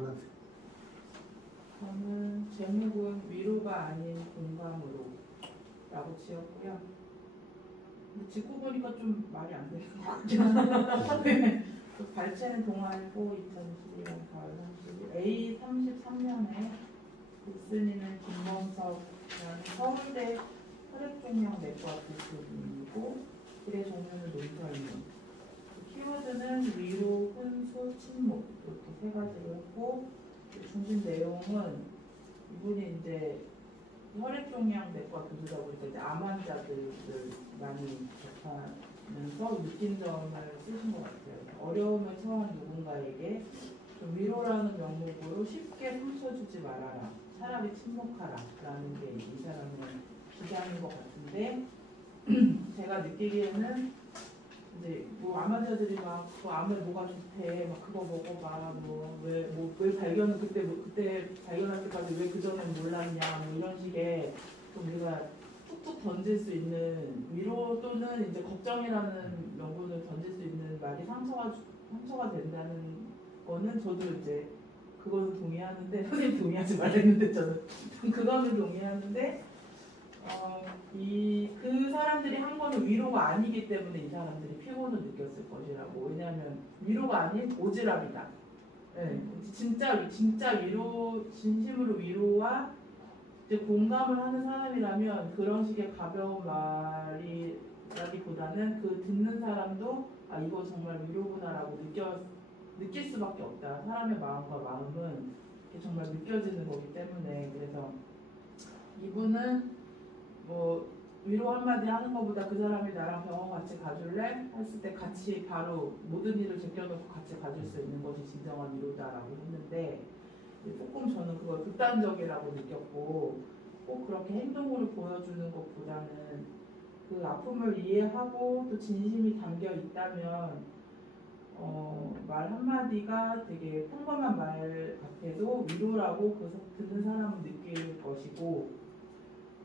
저는 제목은 위로가 아닌 공감으로 라고 지었고요. 짓고 보니까 좀 말이 안 되는 것 같아요. 네. 발췌는 동아일보 2012년 4월 30일 A33년에 글쓴이는 김범석이라는 서울대 혈액종양 내과 교수님이고 글의 종류는 논설문, 키워드는 위로, 훈수, 침묵 이렇게 세 가지로 했고 중심 내용은 이분이 이제 혈액종양 내과 교수다 보니까 이제 암 환자들을 많이 접하면서 느낀 점을 쓰신 것 같아요. 어려움을 처한 누군가에게 좀 위로라는 명목으로 쉽게 상처주지 말아라, 차라리 침묵하라 라는 게 이 사람의 주장인 것 같은데 제가 느끼기에는 이제 뭐 암 환자들이 막 그 암에 뭐가 좋대, 막 그거 먹어봐, 왜 발견을 그때 발견할 때까지 왜 그 전엔 몰랐냐, 뭐 이런 식의 좀 우리가 툭툭 던질 수 있는 위로 또는 이제 걱정이라는 명분을 던질 수 있는 말이 상처가 된다는 거는 저도 이제 그거는 동의하는데 선생님 동의하지 말랬는데 저는 그거는 동의하는데. 그 사람들이 한 거는 위로가 아니기 때문에 이 사람들이 피곤을 느꼈을 것이라고. 왜냐하면 위로가 아닌 오지랖이다. 네, 진짜 위로, 진심으로 위로와 이제 공감을 하는 사람이라면 그런 식의 가벼운 말이라기보다는 그 듣는 사람도 이거 정말 위로구나라고 느낄 수밖에 없다. 사람의 마음과 마음은 이게 정말 느껴지는 거기 때문에 그래서 이분은 뭐 위로 한마디 하는 것보다 그 사람이 나랑 병원 같이 가줄래? 했을 때 같이 바로 모든 일을 제껴놓고 같이 가줄 수 있는 것이 진정한 위로다라고 했는데 조금 저는 그걸 극단적이라고 느꼈고 꼭 그렇게 행동으로 보여주는 것보다는 그 아픔을 이해하고 또 진심이 담겨 있다면 말 한마디가 되게 평범한 말 같아도 위로라고 그 듣는 사람은 느낄 것이고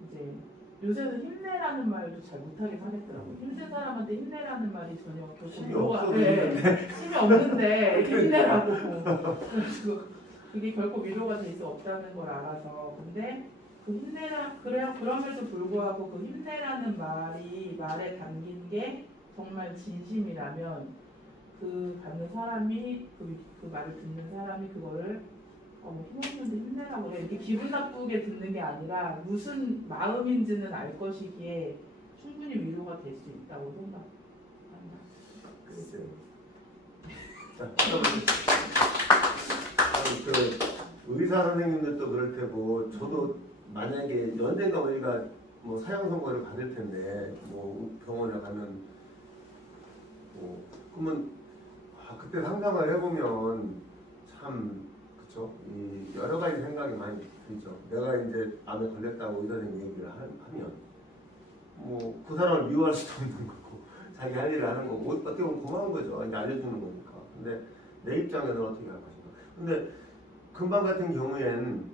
이제 요새는 힘내라는 말도 잘 못하게 하겠더라고요. 힘든 사람한테 힘내라는 말이 전혀 힘이 결코 없어도 힘이 없는데 힘내라고 그래가지고 그게 결코 위로가 될 수 없다는 걸 알아서 근데 그 힘내라 그럼에도 불구하고 그 힘내라는 말에 담긴 게 정말 진심이라면 그 받는 사람이 그 말을 듣는 사람이 그거를 뭐 힘없는데 힘내라고 그래 이렇게 기분 나쁘게 듣는 게 아니라 무슨 마음인지는 알 것이기에 충분히 위로가 될 수 있다고 생각합니다. 글쎄요. 그 의사 선생님들도 그럴 테고 저도 만약에 언젠가 우리가 뭐 사형 선고를 받을 텐데 뭐 병원에 가면 뭐 그러면 그때 상상을 해보면 참 그쵸 이 여러 가지 생각이 많이 들죠. 내가 이제 암에 걸렸다고 의사 선생님 얘기를 하면 뭐 그 사람을 미워할 수도 없는 거고 자기 할 일을 하는 거고 어떻게 보면 고마운 거죠. 이제 알려주는 거니까. 근데 내 입장에서는 어떻게 할 것인가. 근데 금방 같은 경우에는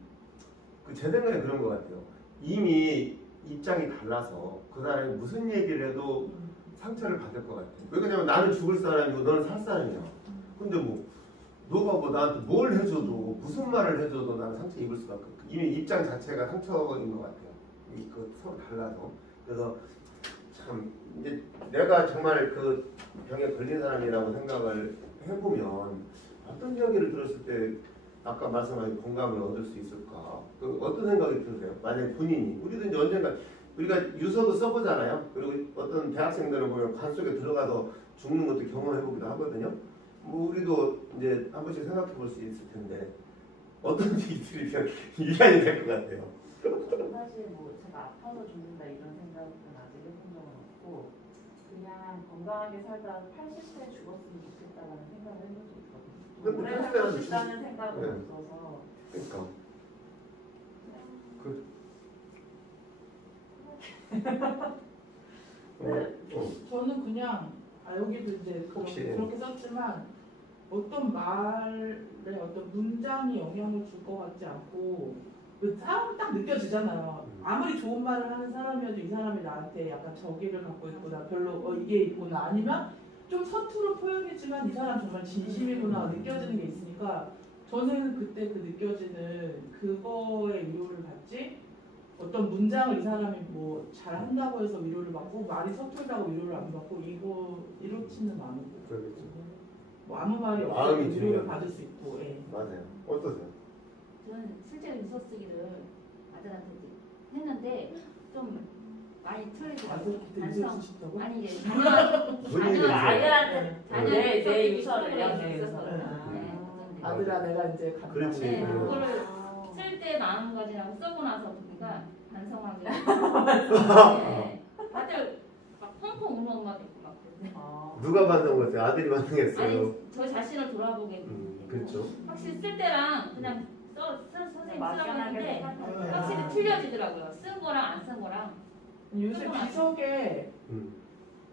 제 생각에 그런 것 같아요. 이미 입장이 달라서 그 사람이 무슨 얘기를 해도 상처를 받을 것 같아요. 왜냐면 나는 죽을 사람이고 너는 살 사람이야. 근데 뭐 너가 뭐 나한테 뭘 해줘도 무슨 말을 해줘도 나는 상처 입을 수밖에 없고 이미 입장 자체가 상처인 것 같아요. 그 서로 달라서. 그래서 참 이제 내가 정말 그 병에 걸린 사람이라고 생각을 해보면 어떤 이야기를 들었을 때 아까 말씀하신 공감을 얻을 수 있을까? 그 어떤 생각이 드세요? 만약에 본인이 우리도 이제 언젠가 우리가 유서도 써보잖아요. 그리고 어떤 대학생들은 보면 관 속에 들어가서 죽는 것도 경험해보기도 하거든요. 뭐 우리도 이제 한 번씩 생각해볼 수 있을 텐데 어떤 일이 들으면 이해가 될 것 같아요. 사실 뭐 제가 아파서 죽는다 이런 생각은 아직 해본 적은 없고 그냥 건강하게 살다 80세 죽었으면 좋겠다라는 생각을 해본 적이 있거든요. 오래 살고 싶다는 생각은 네. 없어서 그러니까 저는 그냥 여기도 이제 혹시 그렇게 썼지만 어떤 말에 어떤 문장이 영향을 줄 것 같지 않고 그 사람 딱 느껴지잖아요. 아무리 좋은 말을 하는 사람이어도 이 사람이 나한테 약간 적의를 갖고 있구나, 별로 이게 있구나, 아니면 좀 서투른 표현이지만 이 사람 정말 진심이구나 느껴지는 게 있으니까 저는 그때 그 느껴지는 그거에 위로를 받지 어떤 문장을 이 사람이 뭐 잘한다고 해서 위로를 받고 말이 서툴다고 위로를 안 받고 이렇지는 않고 뭐 아무 말이 없어도 마음이 위로를 중요하다. 받을 수 있고 맞아요. 어떠세요? 저는 실제로 유서 쓰기를 아들한테 했는데 좀 많이 틀리더라고요. 아들한테 유서 쓰셨다고? 아니 이제 본인이 아들한테 내 자녀의 유서를 유서를 있어서 아들아 내가 이제 간다. 그렇지. 네, 그거를 쓸 때 마음가짐하고 쓰고 나서 보니까 반성하게 네. 다들 막 펑펑 우는 엄마도 있고 막 그랬어요. 누가 반성했어요? 아들이 반성했어요. 아니 저 자신을 돌아보게 그렇죠. 확실히 쓸 때랑 그냥 선생님 쓰라고 막연하게 했는데 생각하면 확실히 틀려지더라고요. 쓴 거랑 안 쓴 거랑. 요새 비석에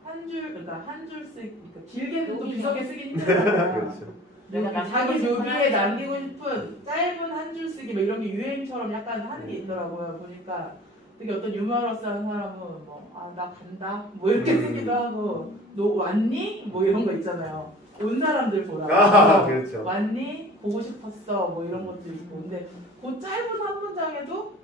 그러니까 한 줄씩 그러니까 길게는 또 비석에 쓰기 힘들잖아요. 그렇죠. 내가 자기 묘비에 남기고 싶은 짧은 한 줄 쓰기 뭐 이런 게 유행처럼 약간 하는 게 있더라고요. 보니까 되게 어떤 유머러스한 사람은 뭐 나 간다 뭐 이렇게 쓰기도 하고 너 왔니? 뭐 이런 거 있잖아요. 온 사람들 보라고 그렇죠. 왔니? 보고 싶었어 뭐 이런 것도 있고 근데 그 짧은 한 문장에도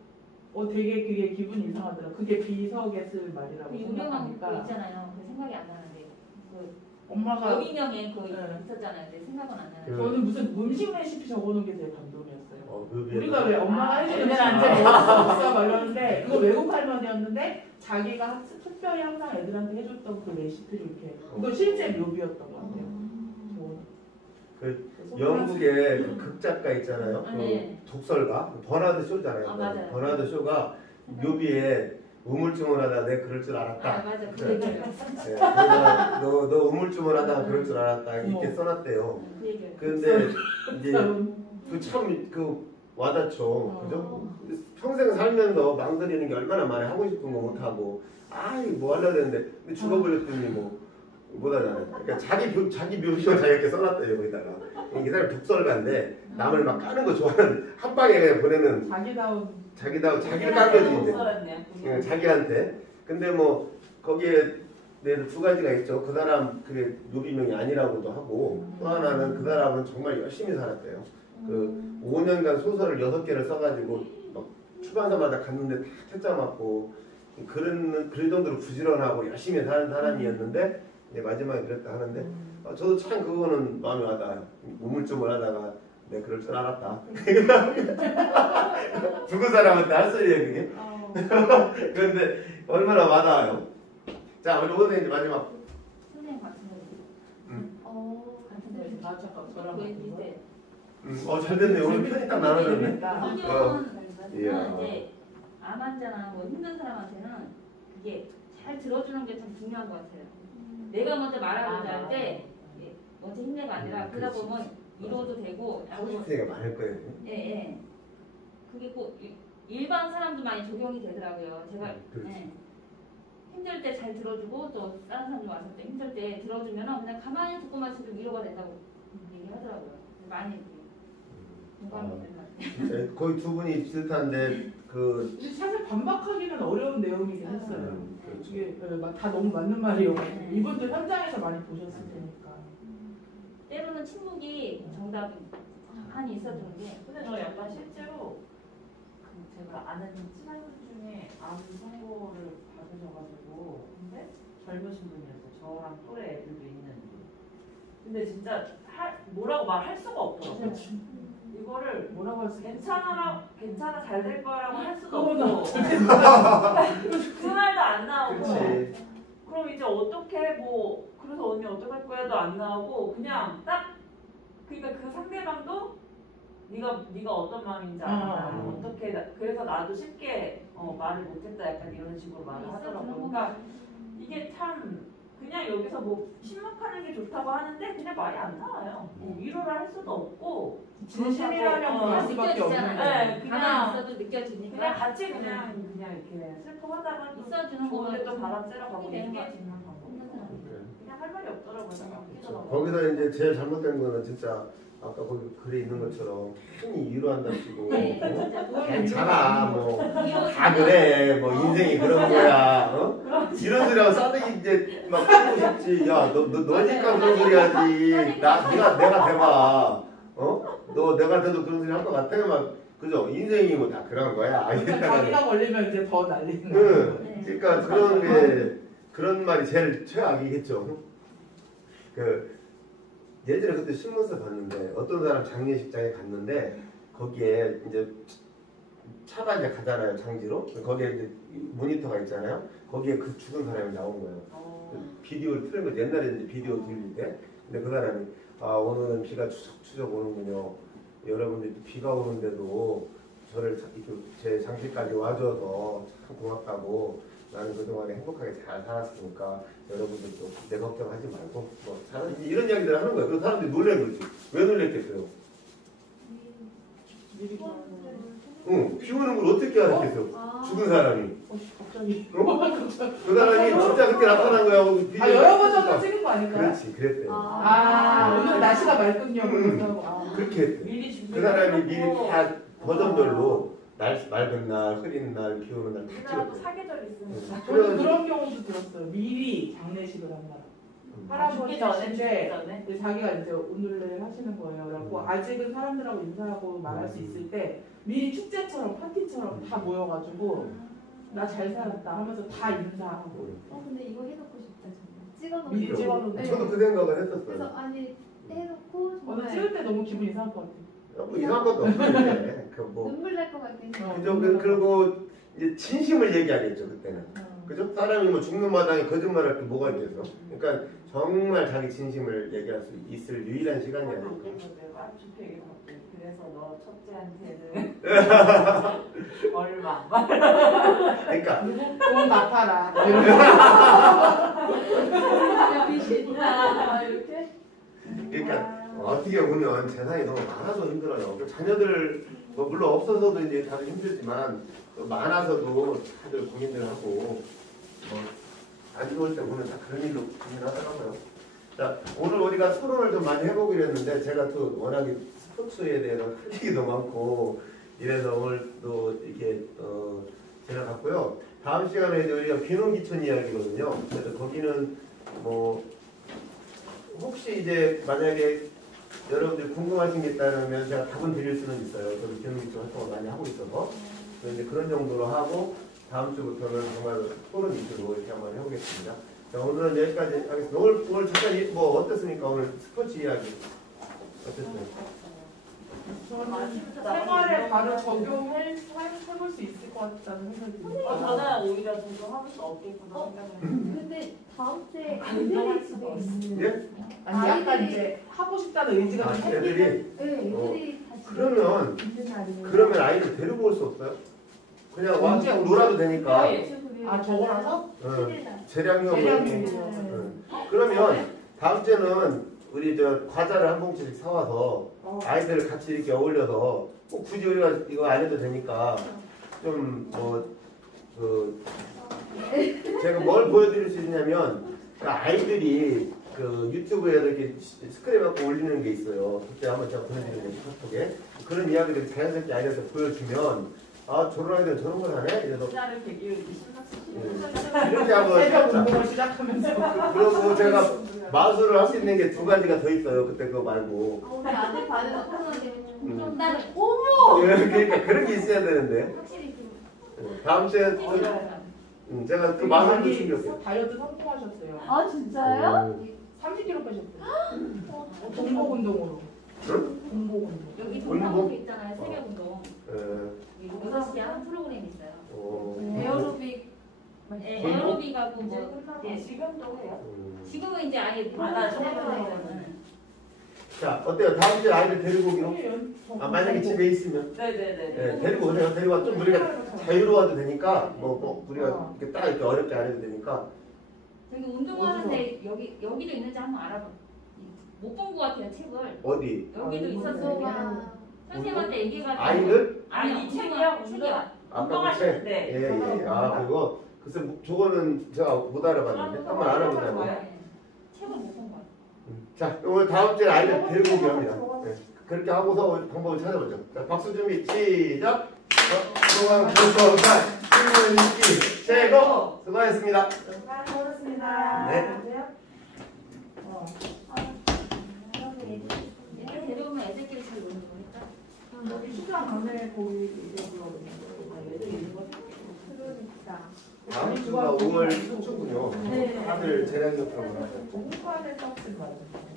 되게 그게 기분이 이상하더라고요. 그게 비석에 쓸 말이라고 그 유명한 거 생각하니까 있잖아요. 그 생각이 안 나는데 그 엄마가 여기명에 그거 네. 있었잖아요. 근데 생각은 안 나는데. 저는 무슨 음식 레시피 적어놓은 게 제일 감동이었어요. 묘비에다. 우리가 왜 엄마가 해주는 애들 안 진짜 먹을 수 없어 막 이러는데 그거 외국 할머니였는데 자기가 특별히 항상 애들한테 해줬던 그 레시피를 이렇게 그거 실제 묘비였던 것 같아요. 그 영국의 그 극작가 있잖아요. 그 네. 독설가 버나드 쇼잖아요. 아, 맞아요. 버나드 쇼가 묘비에 우물쭈물 하다 내 그럴 줄 알았다. 아 맞아 그 얘기를. 네, 너 우물쭈물 하다가 그럴 줄 알았다. 이렇게 써놨대요. 그 얘기를. 근데 이제 그 참 그 와닿죠. 그죠? 평생 살면서 망설이는 게 얼마나 많아. 하고 싶은 거 못하고 아이 뭐 하려고 했는데 근데 죽어버렸더니 뭐 못하잖아요. 그러니까 자기 묘비가 자기가 써놨대요. 거기다가 이 사람 독설가인데 남을 막 까는 거 좋아하는 한 방에 그냥 보내는 자기를 깎여지 이제 자기한테. 근데 뭐 거기에 내는 두 가지가 있죠. 그 사람 그게 묘비명이 아니라고도 하고 또 하나는 그 사람은 정말 열심히 살았대요. 그 5년간 소설을 6개를 써가지고 막 출판사마다 갔는데 다 퇴짜 맞고 그런 정도로 부지런하고 열심히 사는 사람이었는데 마지막에 그랬다 하는데 저도 참 그거는 마음에 와닿아요. 우물쭈물하다가 내가 그럴 줄 알았다. 죽은 사람한테 할 소리예요 그게. 그런데 얼마나 와닿아요. 자 우리 오늘 이제 마지막. 선생님 같은 거. 같은 거. 아 잠깐 저랑 같은 거. 잘 됐네. 오늘 편이 딱 나눠졌네. 성경은 이제 암 환자나 뭐 힘든 사람한테는 그게 잘 들어주는 게 참 중요한 것 같아요. 내가 먼저 말하고자 할 때 먼저 힘내가 아니라 그러다 보면 이뤄도 되고 하고 싶은 얘기가 많을 거예요. 예. 그게 꼭 일반 사람도 많이 적용이 되더라고요. 제가 힘들 때 잘 들어주고 또 다른 사람들 왔을 때 힘들 때 들어주면 그냥 가만히 듣고만 있어도 위로가 된다고 얘기하더라고요. 많이 공감이 되는 것 같아요. 거의 두 분이 비슷한데 그 사실 반박하기는 어려운 내용이긴 했어요. 이게 다 너무 맞는 말이어가지고 이분들 현장에서 많이 보셨을 테니까. 때로는 침묵이 정답이 많이 있어주는 게. 근데 저 약간 실제로 제가 아는 친한 분 중에 암 선고를 받으셔가지고 근데 젊으신 분이었어요. 저랑 또래 애들도 있는 분. 근데 진짜 뭐라고 말할 수가 없더라고요. 이거를 뭐라고 할수 괜찮아 잘 될 거라고 할 수도 그거는 없고 그 말도 안 나오고 그럼 이제 어떻게 뭐 그래서 언니 어떡할 거야도 안 나오고 그냥 딱 그러니까 그 상대방도 네가 어떤 마음인지 알아. 어떻게 그래서 나도 쉽게 말을 못했다 약간 이런 식으로 말을 하더라고요. 그러니까 이게 참 그냥 여기서 뭐 신문하는 게 좋다고 하는데 그냥 말이 안 나와요. 위로를 할 수도 없고 진심이라면 그럴 수밖에 없는 느껴지잖아요. 거예요. 가만히 있어도 느껴지니까. 그냥 같이 그냥 이렇게 슬퍼하다가 있어주는 좋은데 또 거가 바람 쐬러가고 되는 이게 것 같아요. 중요한 방법. 그냥 할 말이 없더라고요. 거기서 이제 제일 잘못된 거는 진짜 아까 거기 글에 있는 것처럼 괜히 위로한답시고 괜찮아 뭐 다 그래 뭐 인생이 그런 거야 이런 소리하고 싸대기 이제 막 하고 싶지. 야 너니까 그런 소리 하지. 내가 대봐. 너 내가 돼도 그런 소리 할 것 같아. 막 그죠? 인생이 뭐 다 그런 거야. 자기가 걸리면 이제 더 난리는 거예요. 그러니까 그런 말이 제일 최악이겠죠. 예전에 그때 신문사 봤는데 어떤 사람 장례식장에 갔는데 거기에 이제 차가 이제 가잖아요. 장지로. 거기에 이제 모니터가 있잖아요. 거기에 그 죽은 사람이 나온 거예요. 비디오를 틀은 거지. 옛날에 이제 비디오 들릴 때. 근데 그 사람이 오늘은 비가 추적추적 오는군요. 여러분들이 비가 오는데도 저를 제 장실까지 와줘서 참 고맙다고. 나는 그동안에 행복하게 잘 살았으니까 여러분들도 내 걱정하지 말고 이런 이야기들 하는 거예요. 그래서 사람들이 놀란 거지. 왜 놀랬겠어요? 비 오는 걸 어떻게 알았겠어요? 죽은 사람이. 갑자기. 그 사람이 진짜 그렇게 나타난 거야. 여러 버전을 찍은 거 아닐까요? 그렇지, 그랬대요. 오늘 날씨가 맑군요. 그렇게 했대. 그 사람이 미리 다 버전별로 맑은 날, 흐린 날, 비 오는 날 다 찍었대. 사계절 있으니까. 저는 그런 경우도 들었어요. 미리 장례식을 한다. 할아버지인데 자기가 이제 오늘내일 하시는 거예요. 그래갖고 아직은 사람들하고 인사하고 말할 수 있을 때 미리 축제처럼 파티처럼 다 모여가지고 나 잘 살았다 하면서 다 인사하고. 근데 이거 해놓고 싶다 정말. 찍어놓고. 미리 찍어놓고. 저도 그 생각을 했었어요. 그래서 아니 해놓고 저는 찍을 때 너무 기분 이상할 것 같아요. 뭐 이상한 것도 없는데 눈물 날 것 같긴 해요. 그리고 이제 진심을 얘기하겠죠 그때는. 그죠? 사람이 뭐 죽는 마당에 거짓말할 게 뭐가 있겠어? 그러니까 정말 자기 진심을 얘기할 수 있을 유일한 시간이 아닐까. 내가 좋게 얘기해볼게. 그래서 너 첫째한테는 얼마? 그러니까 돈 갚아라. 이렇게? 그러니까 어떻게 보면 재산이 너무 많아서 힘들어요. 그 자녀들 뭐 물론 없어서도 이제 다들 힘들지만 또 많아서도 다들 고민들 하고 안 좋을 때 보면 다 그런 일로 고민하더라고요. 자, 오늘 우리가 토론을 좀 많이 해보기로 했는데 제가 또 워낙에 스포츠에 대해서 할 얘기도 많고 이래서 오늘 또 이렇게 제가 갔고요. 다음 시간에 이제 우리가 귀농귀촌 이야기거든요. 그래서 거기는 뭐 혹시 이제 만약에 여러분들 궁금하신 게 있다면 제가 답은 드릴 수는 있어요. 저도 귀농귀촌 활동을 많이 하고 있어서 이제 그런 정도로 하고 다음 주부터는 정말 토론 위주로 이렇게 한번 해보겠습니다. 자, 오늘은 여기까지 하겠습니다. 오늘 잠깐 뭐 어땠습니까? 오늘 스포츠 이야기 어땠어요? 저는 생활에 바로 적용해볼 수 있을 것 같다는 생각이 듭니다. 저는 오히려 적용하고 수 없겠구나 생각을 했는데. 근데 다음 주에 애들이 집에 있는. 예? 아니 약간 이제 하고 싶다는 의지가 좀 생기는. 애들이 네, 애들이 다 집에 그러면 있는 날이에요. 그러면 아이들 데리고 올 수 없어요? 그냥 와서 놀아도 되니까. 아 저거라서? 재량이 없는. 그러면 다음 주에는 우리 저 과자를 한 봉지씩 사와서 아이들을 같이 이렇게 어울려서 꼭 굳이 우리가 이거 안 해도 되니까 좀 제가 뭘 보여드릴 수 있냐면 그 아이들이 그 유튜브에서 이렇게 스크랩 갖고 올리는 게 있어요. 그때 한번 제가 보내드리는 카톡에 그런 이야기를 자연스럽게 아이들한테 보여주면 아 저런 아이들은 저런 걸 하네? 이래서 기자를 계기로 이렇게 한번 새벽 운동을 시작하면서. 그리고 제가 마술을 할 수 있는 게 두 가지가 더 있어요. 그때 그거 말고. 우리 아들 반응 코로나 때문에 좀 나는 그러니까 그런 게 있어야 되는데. 확실히 좀. 다음 주에 제가 그 마술도 많이 챙겼어요. 다이어트 성공하셨어요. 아 진짜요? 30kg 빼셨어요. 공복 운동으로. 응? 공복 운동. 여기 운동? 동사무소 있잖아요. 새벽 운동. 예. 6시에 한 프로그램 있어요. 에어로빅. 에어로빅하고 뭐 예, 지금도 해요. 지금은 이제 아예 나 프로그램 자 어때요? 다음 주에 아이들 데리고 오기로? 아, 만약에 집에 있으면 네네네. 네, 데리고 오세요. 데리고 와. 좀 우리가 자유로워도 되니까 뭐 우리가 이렇게 딱 이렇게 어렵게 안 해도 되니까. 저기 운동하는데 여기도 있는지 한번 알아봐. 못 본 것 같아요 책을. 어디? 여기도 있었어요. 선생님한테 얘기해가지고. 아이들? 아니 이 책이요? 책이야. 아까 그 운동하실 책? 때. 예. 아 그거 글쎄 저거는 제가 못 알아봤는데 한번 알아보자고. 책을 못 본 것 같아요. 자, 오늘 다음 주에 아이들 데리고 오기 합니다. 네. 그렇게 하고서 방법을 찾아보죠. 자, 박수 준비 시작. 소강 불소살 신문 읽기 최고 수고하셨습니다. 수고하셨습니다. 네. 얘들 데려오면 애들끼리 잘 노는 거니까. 여기 시장 안에 거기 이거 애들 있는 거 그러니까. 다음 주가 5월 3주군요. 네. 다들 재량격하구나. 공부안에 썼을 것 같아요.